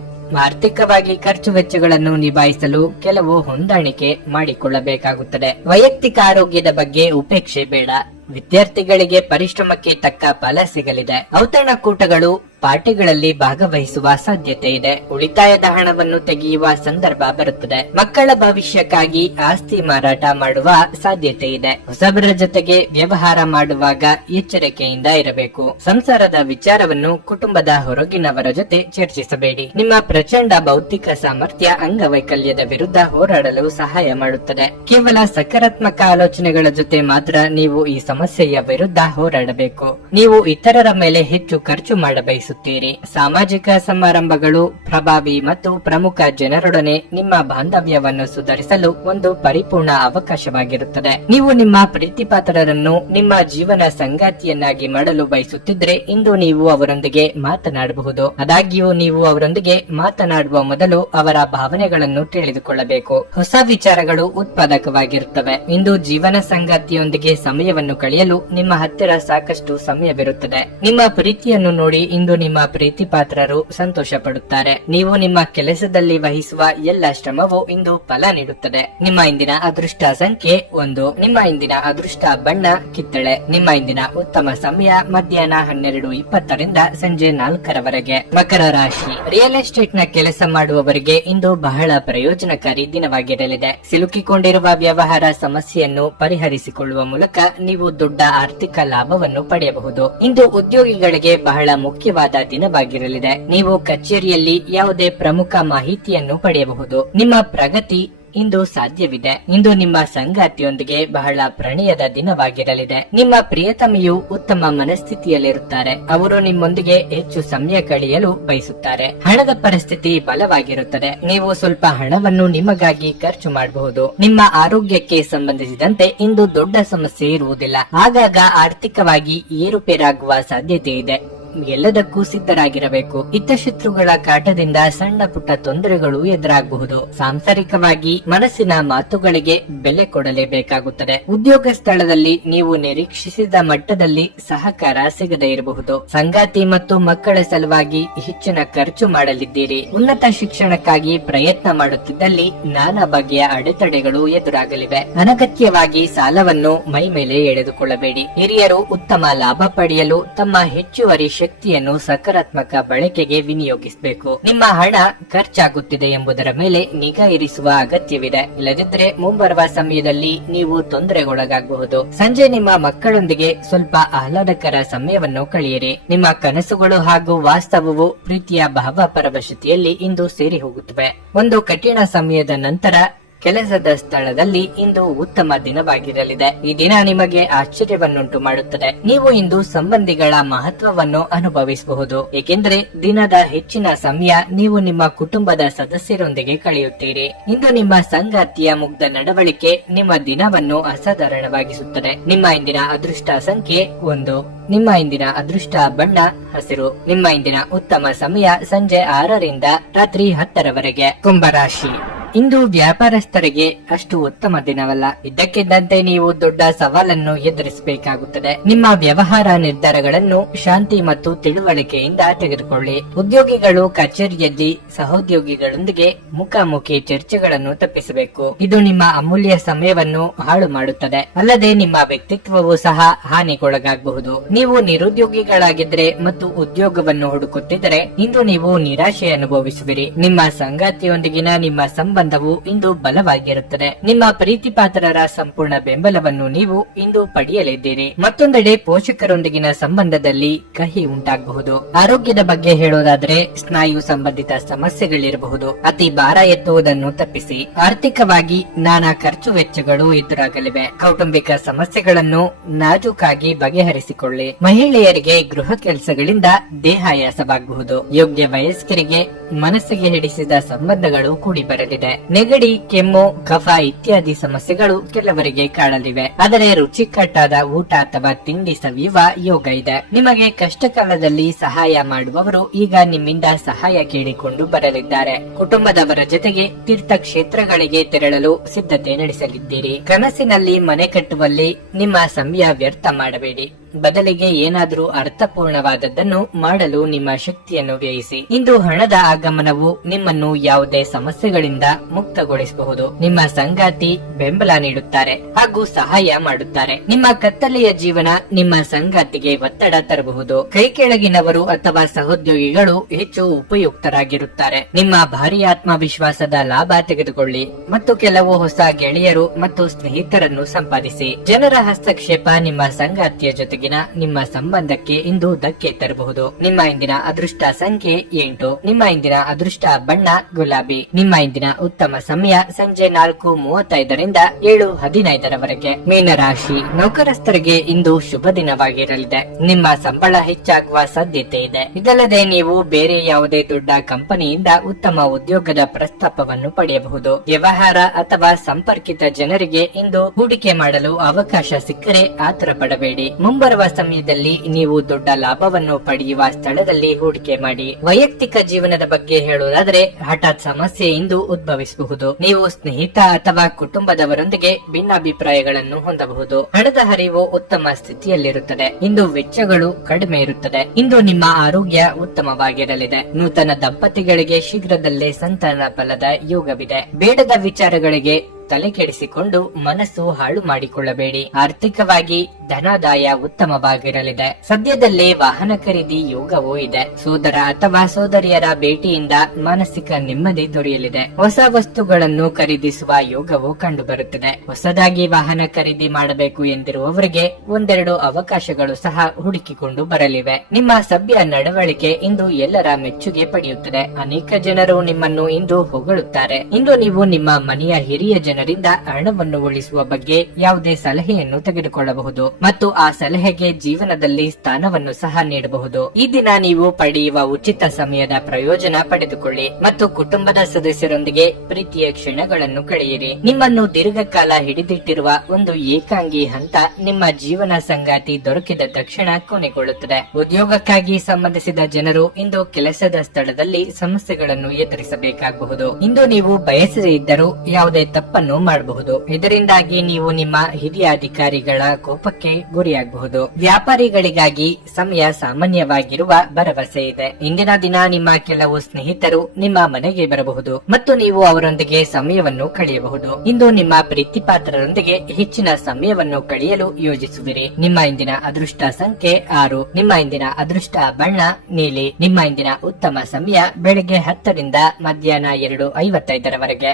ಆರ್ಥಿಕವಾಗಿ ಖರ್ಚು ವೆಚ್ಚಗಳನ್ನು ನಿಭಾಯಿಸಲು ಕೆಲವು ಹೊಂದಾಣಿಕೆ ಮಾಡಿಕೊಳ್ಳಬೇಕಾಗುತ್ತದೆ. ವೈಯಕ್ತಿಕ ಆರೋಗ್ಯದ ಬಗ್ಗೆ ಉಪೇಕ್ಷೆ ಬೇಡ. ವಿದ್ಯಾರ್ಥಿಗಳಿಗೆ ಪರಿಶ್ರಮಕ್ಕೆ ತಕ್ಕ ಫಲ ಸಿಗಲಿದೆ. ಔತಣಕೂಟಗಳು ಪಾರ್ಟಿಗಳಲ್ಲಿ ಭಾಗವಹಿಸುವ ಸಾಧ್ಯತೆ ಇದೆ. ಉಳಿತಾಯದ ಹಣವನ್ನು ತೆಗೆಯುವ ಸಂದರ್ಭ ಬರುತ್ತದೆ. ಮಕ್ಕಳ ಭವಿಷ್ಯಕ್ಕಾಗಿ ಆಸ್ತಿ ಮಾರಾಟ ಮಾಡುವ ಸಾಧ್ಯತೆ ಇದೆ. ಹೊಸಬರ ಜೊತೆಗೆ ವ್ಯವಹಾರ ಮಾಡುವಾಗ ಎಚ್ಚರಿಕೆಯಿಂದ ಇರಬೇಕು. ಸಂಸಾರದ ವಿಚಾರವನ್ನು ಕುಟುಂಬದ ಹೊರಗಿನವರ ಜೊತೆ ಚರ್ಚಿಸಬೇಡಿ. ನಿಮ್ಮ ಪ್ರಚಂಡ ಭೌತಿಕ ಸಾಮರ್ಥ್ಯ ಅಂಗವೈಕಲ್ಯದ ವಿರುದ್ಧ ಹೋರಾಡಲು ಸಹಾಯ ಮಾಡುತ್ತದೆ. ಕೇವಲ ಸಕಾರಾತ್ಮಕ ಆಲೋಚನೆಗಳ ಜೊತೆ ಮಾತ್ರ ನೀವು ಈ ಸಮಸ್ಯೆಯ ವಿರುದ್ಧ ಹೋರಾಡಬೇಕು. ನೀವು ಇತರರ ಮೇಲೆ ಹೆಚ್ಚು ಖರ್ಚು ಮಾಡಬಯಸುತ್ತೀರಿ. ಬಯಸುತ್ತೀರಿ. ಸಾಮಾಜಿಕ ಸಮಾರಂಭಗಳು ಪ್ರಭಾವಿ ಮತ್ತು ಪ್ರಮುಖ ಜನರೊಡನೆ ನಿಮ್ಮ ಬಾಂಧವ್ಯವನ್ನು ಸುಧಾರಿಸಲು ಒಂದು ಪರಿಪೂರ್ಣ ಅವಕಾಶವಾಗಿರುತ್ತದೆ. ನೀವು ನಿಮ್ಮ ಪ್ರೀತಿಪಾತ್ರರನ್ನು ನಿಮ್ಮ ಜೀವನ ಸಂಗಾತಿಯನ್ನಾಗಿ ಮಾಡಲು ಬಯಸುತ್ತಿದ್ರೆ ಇಂದು ನೀವು ಅವರೊಂದಿಗೆ ಮಾತನಾಡಬಹುದು. ಆದಾಗ್ಯೂ ನೀವು ಅವರೊಂದಿಗೆ ಮಾತನಾಡುವ ಮೊದಲು ಅವರ ಭಾವನೆಗಳನ್ನು ತಿಳಿದುಕೊಳ್ಳಬೇಕು. ಹೊಸ ವಿಚಾರಗಳು ಉತ್ಪಾದಕವಾಗಿರುತ್ತವೆ. ಇಂದು ಜೀವನ ಸಂಗಾತಿಯೊಂದಿಗೆ ಸಮಯವನ್ನು ಕಳೆಯಲು ನಿಮ್ಮ ಹತ್ತಿರ ಸಾಕಷ್ಟು ಸಮಯವಿರುತ್ತದೆ. ನಿಮ್ಮ ಪ್ರೀತಿಯನ್ನು ನೋಡಿ ಇಂದು ನಿಮ್ಮ ಪ್ರೀತಿಪಾತ್ರರು ಸಂತೋಷ ಪಡುತ್ತಾರೆ. ನೀವು ನಿಮ್ಮ ಕೆಲಸದಲ್ಲಿ ವಹಿಸುವ ಎಲ್ಲ ಶ್ರಮವು ಇಂದು ಫಲ ನೀಡುತ್ತದೆ. ನಿಮ್ಮ ಇಂದಿನ ಅದೃಷ್ಟ ಸಂಖ್ಯೆ 1. ನಿಮ್ಮ ಇಂದಿನ ಅದೃಷ್ಟ ಬಣ್ಣ ಕಿತ್ತಳೆ. ನಿಮ್ಮ ಇಂದಿನ ಉತ್ತಮ ಸಮಯ ಮಧ್ಯಾಹ್ನ 12:20 ಸಂಜೆ 4 ಮಕರ ರಾಶಿ. ರಿಯಲ್ ಎಸ್ಟೇಟ್ ನ ಕೆಲಸ ಮಾಡುವವರಿಗೆ ಇಂದು ಬಹಳ ಪ್ರಯೋಜನಕಾರಿ ದಿನವಾಗಿರಲಿದೆ. ಸಿಲುಕಿಕೊಂಡಿರುವ ವ್ಯವಹಾರ ಸಮಸ್ಯೆಯನ್ನು ಪರಿಹರಿಸಿಕೊಳ್ಳುವ ಮೂಲಕ ನೀವು ದೊಡ್ಡ ಆರ್ಥಿಕ ಲಾಭವನ್ನು ಪಡೆಯಬಹುದು. ಇಂದು ಉದ್ಯೋಗಿಗಳಿಗೆ ಬಹಳ ಮುಖ್ಯವಾದ ದಿನವಾಗಿರಲಿದೆ. ನೀವು ಕಚೇರಿಯಲ್ಲಿ ಯಾವುದೇ ಪ್ರಮುಖ ಮಾಹಿತಿಯನ್ನು ಪಡೆಯಬಹುದು. ನಿಮ್ಮ ಪ್ರಗತಿ ಇಂದು ಸಾಧ್ಯವಿದೆ. ಇಂದು ನಿಮ್ಮ ಸಂಗಾತಿಯೊಂದಿಗೆ ಬಹಳ ಪ್ರಣಯದ ದಿನವಾಗಿರಲಿದೆ. ನಿಮ್ಮ ಪ್ರಿಯತಮೆಯು ಉತ್ತಮ ಮನಸ್ಥಿತಿಯಲ್ಲಿರುತ್ತಾರೆ. ಅವರು ನಿಮ್ಮೊಂದಿಗೆ ಹೆಚ್ಚು ಸಮಯ ಕಳೆಯಲು ಬಯಸುತ್ತಾರೆ. ಹಣದ ಪರಿಸ್ಥಿತಿ ಬಲವಾಗಿರುತ್ತದೆ. ನೀವು ಸ್ವಲ್ಪ ಹಣವನ್ನು ನಿಮಗಾಗಿ ಖರ್ಚು ಮಾಡಬಹುದು. ನಿಮ್ಮ ಆರೋಗ್ಯಕ್ಕೆ ಸಂಬಂಧಿಸಿದಂತೆ ಇಂದು ದೊಡ್ಡ ಸಮಸ್ಯೆ ಇರುವುದಿಲ್ಲ. ಆಗಾಗ ಆರ್ಥಿಕವಾಗಿ ಏರುಪೇರಾಗುವ ಸಾಧ್ಯತೆ ಇದೆ. ಎಲ್ಲದಕ್ಕೂ ಸಿದ್ಧರಾಗಿರಬೇಕು. ಹಿತಶತ್ರುಗಳ ಕಾಟದಿಂದ ಸಣ್ಣ ಪುಟ್ಟ ತೊಂದರೆಗಳು ಎದುರಾಗಬಹುದು. ಸಾಂಸಾರಿಕವಾಗಿ ಮನಸ್ಸಿನ ಮಾತುಗಳಿಗೆ ಬೆಲೆ ಕೊಡಲೇಬೇಕಾಗುತ್ತದೆ. ಉದ್ಯೋಗ ಸ್ಥಳದಲ್ಲಿ ನೀವು ನಿರೀಕ್ಷಿಸಿದ ಮಟ್ಟದಲ್ಲಿ ಸಹಕಾರ ಸಿಗದೇ ಇರಬಹುದು. ಸಂಗಾತಿ ಮತ್ತು ಮಕ್ಕಳ ಸಲುವಾಗಿ ಹೆಚ್ಚಿನ ಖರ್ಚು ಮಾಡಲಿದ್ದೀರಿ. ಉನ್ನತ ಶಿಕ್ಷಣಕ್ಕಾಗಿ ಪ್ರಯತ್ನ ಮಾಡುತ್ತಿದ್ದಲ್ಲಿ ನಾನಾ ಬಗೆಯ ಅಡೆತಡೆಗಳು ಎದುರಾಗಲಿವೆ. ಅನಗತ್ಯವಾಗಿ ಸಾಲವನ್ನು ಮೈ ಮೇಲೆ ಎಳೆದುಕೊಳ್ಳಬೇಡಿ. ಹಿರಿಯರು ಉತ್ತಮ ಲಾಭ ಪಡೆಯಲು ತಮ್ಮ ಹೆಚ್ಚುವರಿ ಶಕ್ತಿಯನ್ನು ಸಕಾರಾತ್ಮಕ ಬಳಕೆಗೆ ವಿನಿಯೋಗಿಸಬೇಕು. ನಿಮ್ಮ ಹಣ ಖರ್ಚಾಗುತ್ತಿದೆ ಎಂಬುದರ ಮೇಲೆ ನಿಗಾ ಇರಿಸುವ ಅಗತ್ಯವಿದೆ. ಇಲ್ಲದಿದ್ದರೆ ಮುಂಬರುವ ಸಮಯದಲ್ಲಿ ನೀವು ತೊಂದರೆಗೊಳಗಾಗಬಹುದು. ಸಂಜೆ ನಿಮ್ಮ ಮಕ್ಕಳೊಂದಿಗೆ ಸ್ವಲ್ಪ ಆಹ್ಲಾದಕರ ಸಮಯವನ್ನು ಕಳೆಯಿರಿ. ನಿಮ್ಮ ಕನಸುಗಳು ಹಾಗೂ ವಾಸ್ತವವು ಪ್ರೀತಿಯ ಭಾವ ಪರವಶತೆಯಲ್ಲಿ ಇಂದು ಸೇರಿ ಹೋಗುತ್ತವೆ. ಒಂದು ಕಠಿಣ ಸಮಯದ ನಂತರ ಕೆಲಸದ ಸ್ಥಳದಲ್ಲಿ ಇಂದು ಉತ್ತಮ ದಿನವಾಗಿರಲಿದೆ. ಈ ದಿನ ನಿಮಗೆ ಆಶ್ಚರ್ಯವನ್ನುಂಟು ಮಾಡುತ್ತದೆ. ನೀವು ಇಂದು ಸಂಬಂಧಿಗಳ ಮಹತ್ವವನ್ನು ಅನುಭವಿಸಬಹುದು. ಏಕೆಂದರೆ ದಿನದ ಹೆಚ್ಚಿನ ಸಮಯ ನೀವು ನಿಮ್ಮ ಕುಟುಂಬದ ಸದಸ್ಯರೊಂದಿಗೆ ಕಳೆಯುತ್ತೀರಿ. ಇಂದು ನಿಮ್ಮ ಸಂಗಾತಿಯ ಮುಗ್ಧ ನಡವಳಿಕೆ ನಿಮ್ಮ ದಿನವನ್ನು ಅಸಾಧಾರಣವಾಗಿಸುತ್ತದೆ. ನಿಮ್ಮ ಇಂದಿನ ಅದೃಷ್ಟ ಸಂಖ್ಯೆ 1. ನಿಮ್ಮ ಇಂದಿನ ಅದೃಷ್ಟ ಬಣ್ಣ ಹಸಿರು. ನಿಮ್ಮ ಇಂದಿನ ಉತ್ತಮ ಸಮಯ ಸಂಜೆ 6 ರಾತ್ರಿ 10 ಕುಂಭರಾಶಿ. ಇಂದು ವ್ಯಾಪಾರಸ್ಥರಿಗೆ ಅಷ್ಟು ಉತ್ತಮ ದಿನವಲ್ಲ. ಇದ್ದಕ್ಕಿದ್ದಂತೆ ನೀವು ದೊಡ್ಡ ಸವಾಲನ್ನು ಎದುರಿಸಬೇಕಾಗುತ್ತದೆ. ನಿಮ್ಮ ವ್ಯವಹಾರ ನಿರ್ಧಾರಗಳನ್ನು ಶಾಂತಿ ಮತ್ತು ತಿಳುವಳಿಕೆಯಿಂದ ತೆಗೆದುಕೊಳ್ಳಿ. ಉದ್ಯೋಗಿಗಳು ಕಚೇರಿಯಲ್ಲಿ ಸಹೋದ್ಯೋಗಿಗಳೊಂದಿಗೆ ಮುಖಾಮುಖಿ ಚರ್ಚೆಗಳನ್ನು ತಪ್ಪಿಸಬೇಕು. ಇದು ನಿಮ್ಮ ಅಮೂಲ್ಯ ಸಮಯವನ್ನು ಹಾಳು ಮಾಡುತ್ತದೆ. ಅಲ್ಲದೆ ನಿಮ್ಮ ವ್ಯಕ್ತಿತ್ವವು ಸಹ ಹಾನಿಗೊಳಗಾಗಬಹುದು. ನೀವು ನಿರುದ್ಯೋಗಿಗಳಾಗಿದ್ದರೆ ಮತ್ತು ಉದ್ಯೋಗವನ್ನು ಹುಡುಕುತ್ತಿದ್ದರೆ ಇಂದು ನೀವು ನಿರಾಶೆ ಅನುಭವಿಸುವಿರಿ. ನಿಮ್ಮ ಸಂಗಾತಿಯೊಂದಿಗಿನ ನಿಮ್ಮ ಸಂಬಂಧವು ಇಂದು ಬಲವಾಗಿರುತ್ತದೆ. ನಿಮ್ಮ ಪ್ರೀತಿಪಾತ್ರರ ಸಂಪೂರ್ಣ ಬೆಂಬಲವನ್ನು ನೀವು ಇಂದು ಪಡೆಯಲಿದ್ದೀರಿ. ಮತ್ತೊಂದೆಡೆ ಪೋಷಕರೊಂದಿಗಿನ ಸಂಬಂಧದಲ್ಲಿ ಕಹಿ ಉಂಟಾಗಬಹುದು. ಆರೋಗ್ಯದ ಬಗ್ಗೆ ಹೇಳೋದಾದ್ರೆ ಸ್ನಾಯು ಸಂಬಂಧಿತ ಸಮಸ್ಯೆಗಳಿರಬಹುದು. ಅತಿ ಭಾರ ಎತ್ತುವುದನ್ನು ತಪ್ಪಿಸಿ. ಆರ್ಥಿಕವಾಗಿ ನಾನಾ ಖರ್ಚು ವೆಚ್ಚಗಳು ಎದುರಾಗಲಿವೆ. ಕೌಟುಂಬಿಕ ಸಮಸ್ಯೆಗಳನ್ನು ನಾಜೂಕಾಗಿ ಬಗೆಹರಿಸಿಕೊಳ್ಳಿ. ಮಹಿಳೆಯರಿಗೆ ಗೃಹ ಕೆಲಸಗಳಿಂದ ದೇಹಾಯಾಸವಾಗಬಹುದು. ಯೋಗ್ಯ ವಯಸ್ಕರಿಗೆ ಮನಸ್ಸಿಗೆ ಹಿಡಿಸಿದ ಸಂಬಂಧಗಳು ಕೂಡಿ ಬರಲಿದೆ. ನೆಗಡಿ, ಕೆಮ್ಮು, ಕಫ ಇತ್ಯಾದಿ ಸಮಸ್ಯೆಗಳು ಕೆಲವರಿಗೆ ಕಾಡಲಿವೆ. ಆದರೆ ರುಚಿಕಟ್ಟಾದ ಊಟ ಅಥವಾ ತಿಂಡಿ ಸವಿಯುವ ಯೋಗ ಇದೆ. ನಿಮಗೆ ಕಷ್ಟ ಕಾಲದಲ್ಲಿ ಸಹಾಯ ಮಾಡುವವರು ಈಗ ನಿಮ್ಮಿಂದ ಸಹಾಯ ಕೇಳಿಕೊಂಡು ಬರಲಿದ್ದಾರೆ. ಕುಟುಂಬದವರ ಜೊತೆಗೆ ತೀರ್ಥಕ್ಷೇತ್ರಗಳಿಗೆ ತೆರಳಲು ಸಿದ್ಧತೆ ನಡೆಸಲಿದ್ದೀರಿ. ಕನಸಿನಲ್ಲಿ ಮನೆ ಕಟ್ಟುವಲ್ಲಿ ನಿಮ್ಮ ಸಮಯ ವ್ಯರ್ಥ ಮಾಡಬೇಡಿ. ಬದಲಿಗೆ ಏನಾದರೂ ಅರ್ಥಪೂರ್ಣವಾದದ್ದನ್ನು ಮಾಡಲು ನಿಮ್ಮ ಶಕ್ತಿಯನ್ನು ವ್ಯಯಿಸಿ. ಇಂದು ಹಣದ ಆಗಮನವು ನಿಮ್ಮನ್ನು ಯಾವುದೇ ಸಮಸ್ಯೆಗಳಿಂದ ಮುಕ್ತಗೊಳಿಸಬಹುದು. ನಿಮ್ಮ ಸಂಗಾತಿ ಬೆಂಬಲ ನೀಡುತ್ತಾರೆ ಹಾಗೂ ಸಹಾಯ ಮಾಡುತ್ತಾರೆ. ನಿಮ್ಮ ಕತ್ತಲೆಯ ಜೀವನ ನಿಮ್ಮ ಸಂಗಾತಿಗೆ ಒತ್ತಡ ತರಬಹುದು. ಕೈ ಕೆಳಗಿನವರು ಅಥವಾ ಸಹೋದ್ಯೋಗಿಗಳು ಹೆಚ್ಚು ಉಪಯುಕ್ತರಾಗಿರುತ್ತಾರೆ. ನಿಮ್ಮ ಭಾರಿ ಆತ್ಮವಿಶ್ವಾಸದ ಲಾಭ ತೆಗೆದುಕೊಳ್ಳಿ ಮತ್ತು ಕೆಲವು ಹೊಸ ಗೆಳೆಯರು ಮತ್ತು ಸ್ನೇಹಿತರನ್ನು ಸಂಪಾದಿಸಿ. ಜನರ ಹಸ್ತಕ್ಷೇಪ ನಿಮ್ಮ ಸಂಗಾತಿಯ ಜೊತೆಗೆ ಜೊತೆಗಿನ ನಿಮ್ಮ ಸಂಬಂಧಕ್ಕೆ ಇಂದು ಧಕ್ಕೆ ತರಬಹುದು. ನಿಮ್ಮ ಇಂದಿನ ಅದೃಷ್ಟ ಸಂಖ್ಯೆ 8. ನಿಮ್ಮ ಇಂದಿನ ಅದೃಷ್ಟ ಬಣ್ಣ ಗುಲಾಬಿ. ನಿಮ್ಮ ಇಂದಿನ ಉತ್ತಮ ಸಮಯ ಸಂಜೆ 4:35ರಿಂದ 7:15ರವರೆಗೆ. ಮೀನರಾಶಿ, ನೌಕರಸ್ಥರಿಗೆ ಇಂದು ಶುಭ ದಿನವಾಗಿರಲಿದೆ. ನಿಮ್ಮ ಸಂಬಳ ಹೆಚ್ಚಾಗುವ ಸಾಧ್ಯತೆ ಇದೆ. ಇದಲ್ಲದೆ ನೀವು ಬೇರೆ ಯಾವುದೇ ದೊಡ್ಡ ಕಂಪನಿಯಿಂದ ಉತ್ತಮ ಉದ್ಯೋಗದ ಪ್ರಸ್ತಾಪವನ್ನು ಪಡೆಯಬಹುದು. ವ್ಯವಹಾರ ಅಥವಾ ಸಂಪರ್ಕಿತ ಜನರಿಗೆ ಇಂದು ಹೂಡಿಕೆ ಮಾಡಲು ಅವಕಾಶ ಸಿಕ್ಕರೆ ಆತರ ಪಡಬೇಡಿ. ಮುಂಬರುವ ಸಮಯದಲ್ಲಿ ನೀವು ದೊಡ್ಡ ಲಾಭವನ್ನು ಪಡೆಯುವ ಸ್ಥಳದಲ್ಲಿ ಹೂಡಿಕೆ ಮಾಡಿ. ವೈಯಕ್ತಿಕ ಜೀವನದ ಬಗ್ಗೆ ಹೇಳುವುದಾದರೆ ಹಠಾತ್ ಸಮಸ್ಯೆ ಇಂದು ಉದ್ಭವಿಸಬಹುದು. ನೀವು ಸ್ನೇಹಿತ ಅಥವಾ ಕುಟುಂಬದವರೊಂದಿಗೆ ಭಿನ್ನಾಭಿಪ್ರಾಯಗಳನ್ನು ಹೊಂದಬಹುದು. ಹಣದ ಹರಿವು ಉತ್ತಮ ಸ್ಥಿತಿಯಲ್ಲಿರುತ್ತದೆ. ಇಂದು ವೆಚ್ಚಗಳು ಕಡಿಮೆ ಇರುತ್ತದೆ. ಇಂದು ನಿಮ್ಮ ಆರೋಗ್ಯ ಉತ್ತಮವಾಗಿರಲಿದೆ. ನೂತನ ದಂಪತಿಗಳಿಗೆ ಶೀಘ್ರದಲ್ಲೇ ಸಂತಾನ ಫಲದ ಯೋಗವಿದೆ. ಬೇಡದ ವಿಚಾರಗಳಿಗೆ ತಲೆ ಕೆಡಿಸಿಕೊಂಡು ಮನಸ್ಸು ಹಾಳು ಮಾಡಿಕೊಳ್ಳಬೇಡಿ. ಆರ್ಥಿಕವಾಗಿ ಧನಾದಾಯ ಉತ್ತಮವಾಗಿರಲಿದೆ. ಸದ್ಯದಲ್ಲೇ ವಾಹನ ಖರೀದಿ ಯೋಗವೂ ಇದೆ. ಸೋದರ ಅಥವಾ ಸೋದರಿಯರ ಭೇಟಿಯಿಂದ ಮಾನಸಿಕ ನೆಮ್ಮದಿ ದೊರೆಯಲಿದೆ. ಹೊಸ ವಸ್ತುಗಳನ್ನು ಖರೀದಿಸುವ ಯೋಗವು ಕಂಡುಬರುತ್ತದೆ. ಹೊಸದಾಗಿ ವಾಹನ ಖರೀದಿ ಮಾಡಬೇಕು ಎಂದಿರುವವರಿಗೆ ಒಂದೆರಡು ಅವಕಾಶಗಳು ಸಹ ಹುಡುಕಿಕೊಂಡು ಬರಲಿವೆ. ನಿಮ್ಮ ಸಭ್ಯ ನಡವಳಿಕೆ ಇಂದು ಎಲ್ಲರ ಮೆಚ್ಚುಗೆ ಪಡೆಯುತ್ತದೆ. ಅನೇಕ ಜನರು ನಿಮ್ಮನ್ನು ಇಂದು ಹೊಗಳುತ್ತಾರೆ. ಇಂದು ನೀವು ನಿಮ್ಮ ಮನೆಯ ಹಿರಿಯ ಜನರಿಂದ ಹಣವನ್ನು ಉಳಿಸುವ ಬಗ್ಗೆ ಯಾವುದೇ ಸಲಹೆಯನ್ನು ತೆಗೆದುಕೊಳ್ಳಬಹುದು ಮತ್ತು ಆ ಸಲಹೆಗೆ ಜೀವನದಲ್ಲಿ ಸ್ಥಾನವನ್ನು ಸಹ ನೀಡಬಹುದು. ಈ ದಿನ ನೀವು ಪಡೆಯುವ ಉಚಿತ ಸಮಯದ ಪ್ರಯೋಜನ ಪಡೆದುಕೊಳ್ಳಿ ಮತ್ತು ಕುಟುಂಬದ ಸದಸ್ಯರೊಂದಿಗೆ ಪ್ರೀತಿಯ ಕ್ಷಣಗಳನ್ನು ಕಳೆಯಿರಿ. ನಿಮ್ಮನ್ನು ದೀರ್ಘಕಾಲ ಹಿಡಿದಿಟ್ಟಿರುವ ಒಂದು ಏಕಾಂಗಿ ಹಂತ ನಿಮ್ಮ ಜೀವನ ಸಂಗಾತಿ ದೊರಕಿದ ತಕ್ಷಣ ಕೊನೆಗೊಳ್ಳುತ್ತದೆ. ಉದ್ಯೋಗಕ್ಕಾಗಿ ಸಂಬಂಧಿಸಿದ ಜನರು ಇಂದು ಕೆಲಸದ ಸ್ಥಳದಲ್ಲಿ ಸಮಸ್ಯೆಗಳನ್ನು ಎದುರಿಸಬೇಕಾಗಬಹುದು. ಇಂದು ನೀವು ಬಯಸದೇ ಇದ್ದರೂ ಯಾವುದೇ ತಪ್ಪನ್ನು ಮಾಡಬಹುದು. ಇದರಿಂದಾಗಿ ನೀವು ನಿಮ್ಮ ಹಿರಿಯ ಅಧಿಕಾರಿಗಳ ಕೋಪಕ್ಕೆ ಗುರಿಯಾಗಬಹುದು. ವ್ಯಾಪಾರಿಗಳಿಗಾಗಿ ಸಮಯ ಸಾಮಾನ್ಯವಾಗಿರುವ ಭರವಸೆ ಇದೆ. ಇಂದಿನ ದಿನ ನಿಮ್ಮ ಕೆಲವು ಸ್ನೇಹಿತರು ನಿಮ್ಮ ಮನೆಗೆ ಬರಬಹುದು ಮತ್ತು ನೀವು ಅವರೊಂದಿಗೆ ಸಮಯವನ್ನು ಕಳೆಯಬಹುದು. ಇಂದು ನಿಮ್ಮ ಪ್ರೀತಿಪಾತ್ರರೊಂದಿಗೆ ಹೆಚ್ಚಿನ ಸಮಯವನ್ನು ಕಳೆಯಲು ಯೋಜಿಸುವಿರಿ. ನಿಮ್ಮ ಇಂದಿನ ಅದೃಷ್ಟ ಸಂಖ್ಯೆ 6. ನಿಮ್ಮ ಇಂದಿನ ಅದೃಷ್ಟ ಬಣ್ಣ ನೀಲಿ. ನಿಮ್ಮ ಇಂದಿನ ಉತ್ತಮ ಸಮಯ ಬೆಳಗ್ಗೆ 10ರಿಂದ ಮಧ್ಯಾಹ್ನ 2:55ರವರೆಗೆ.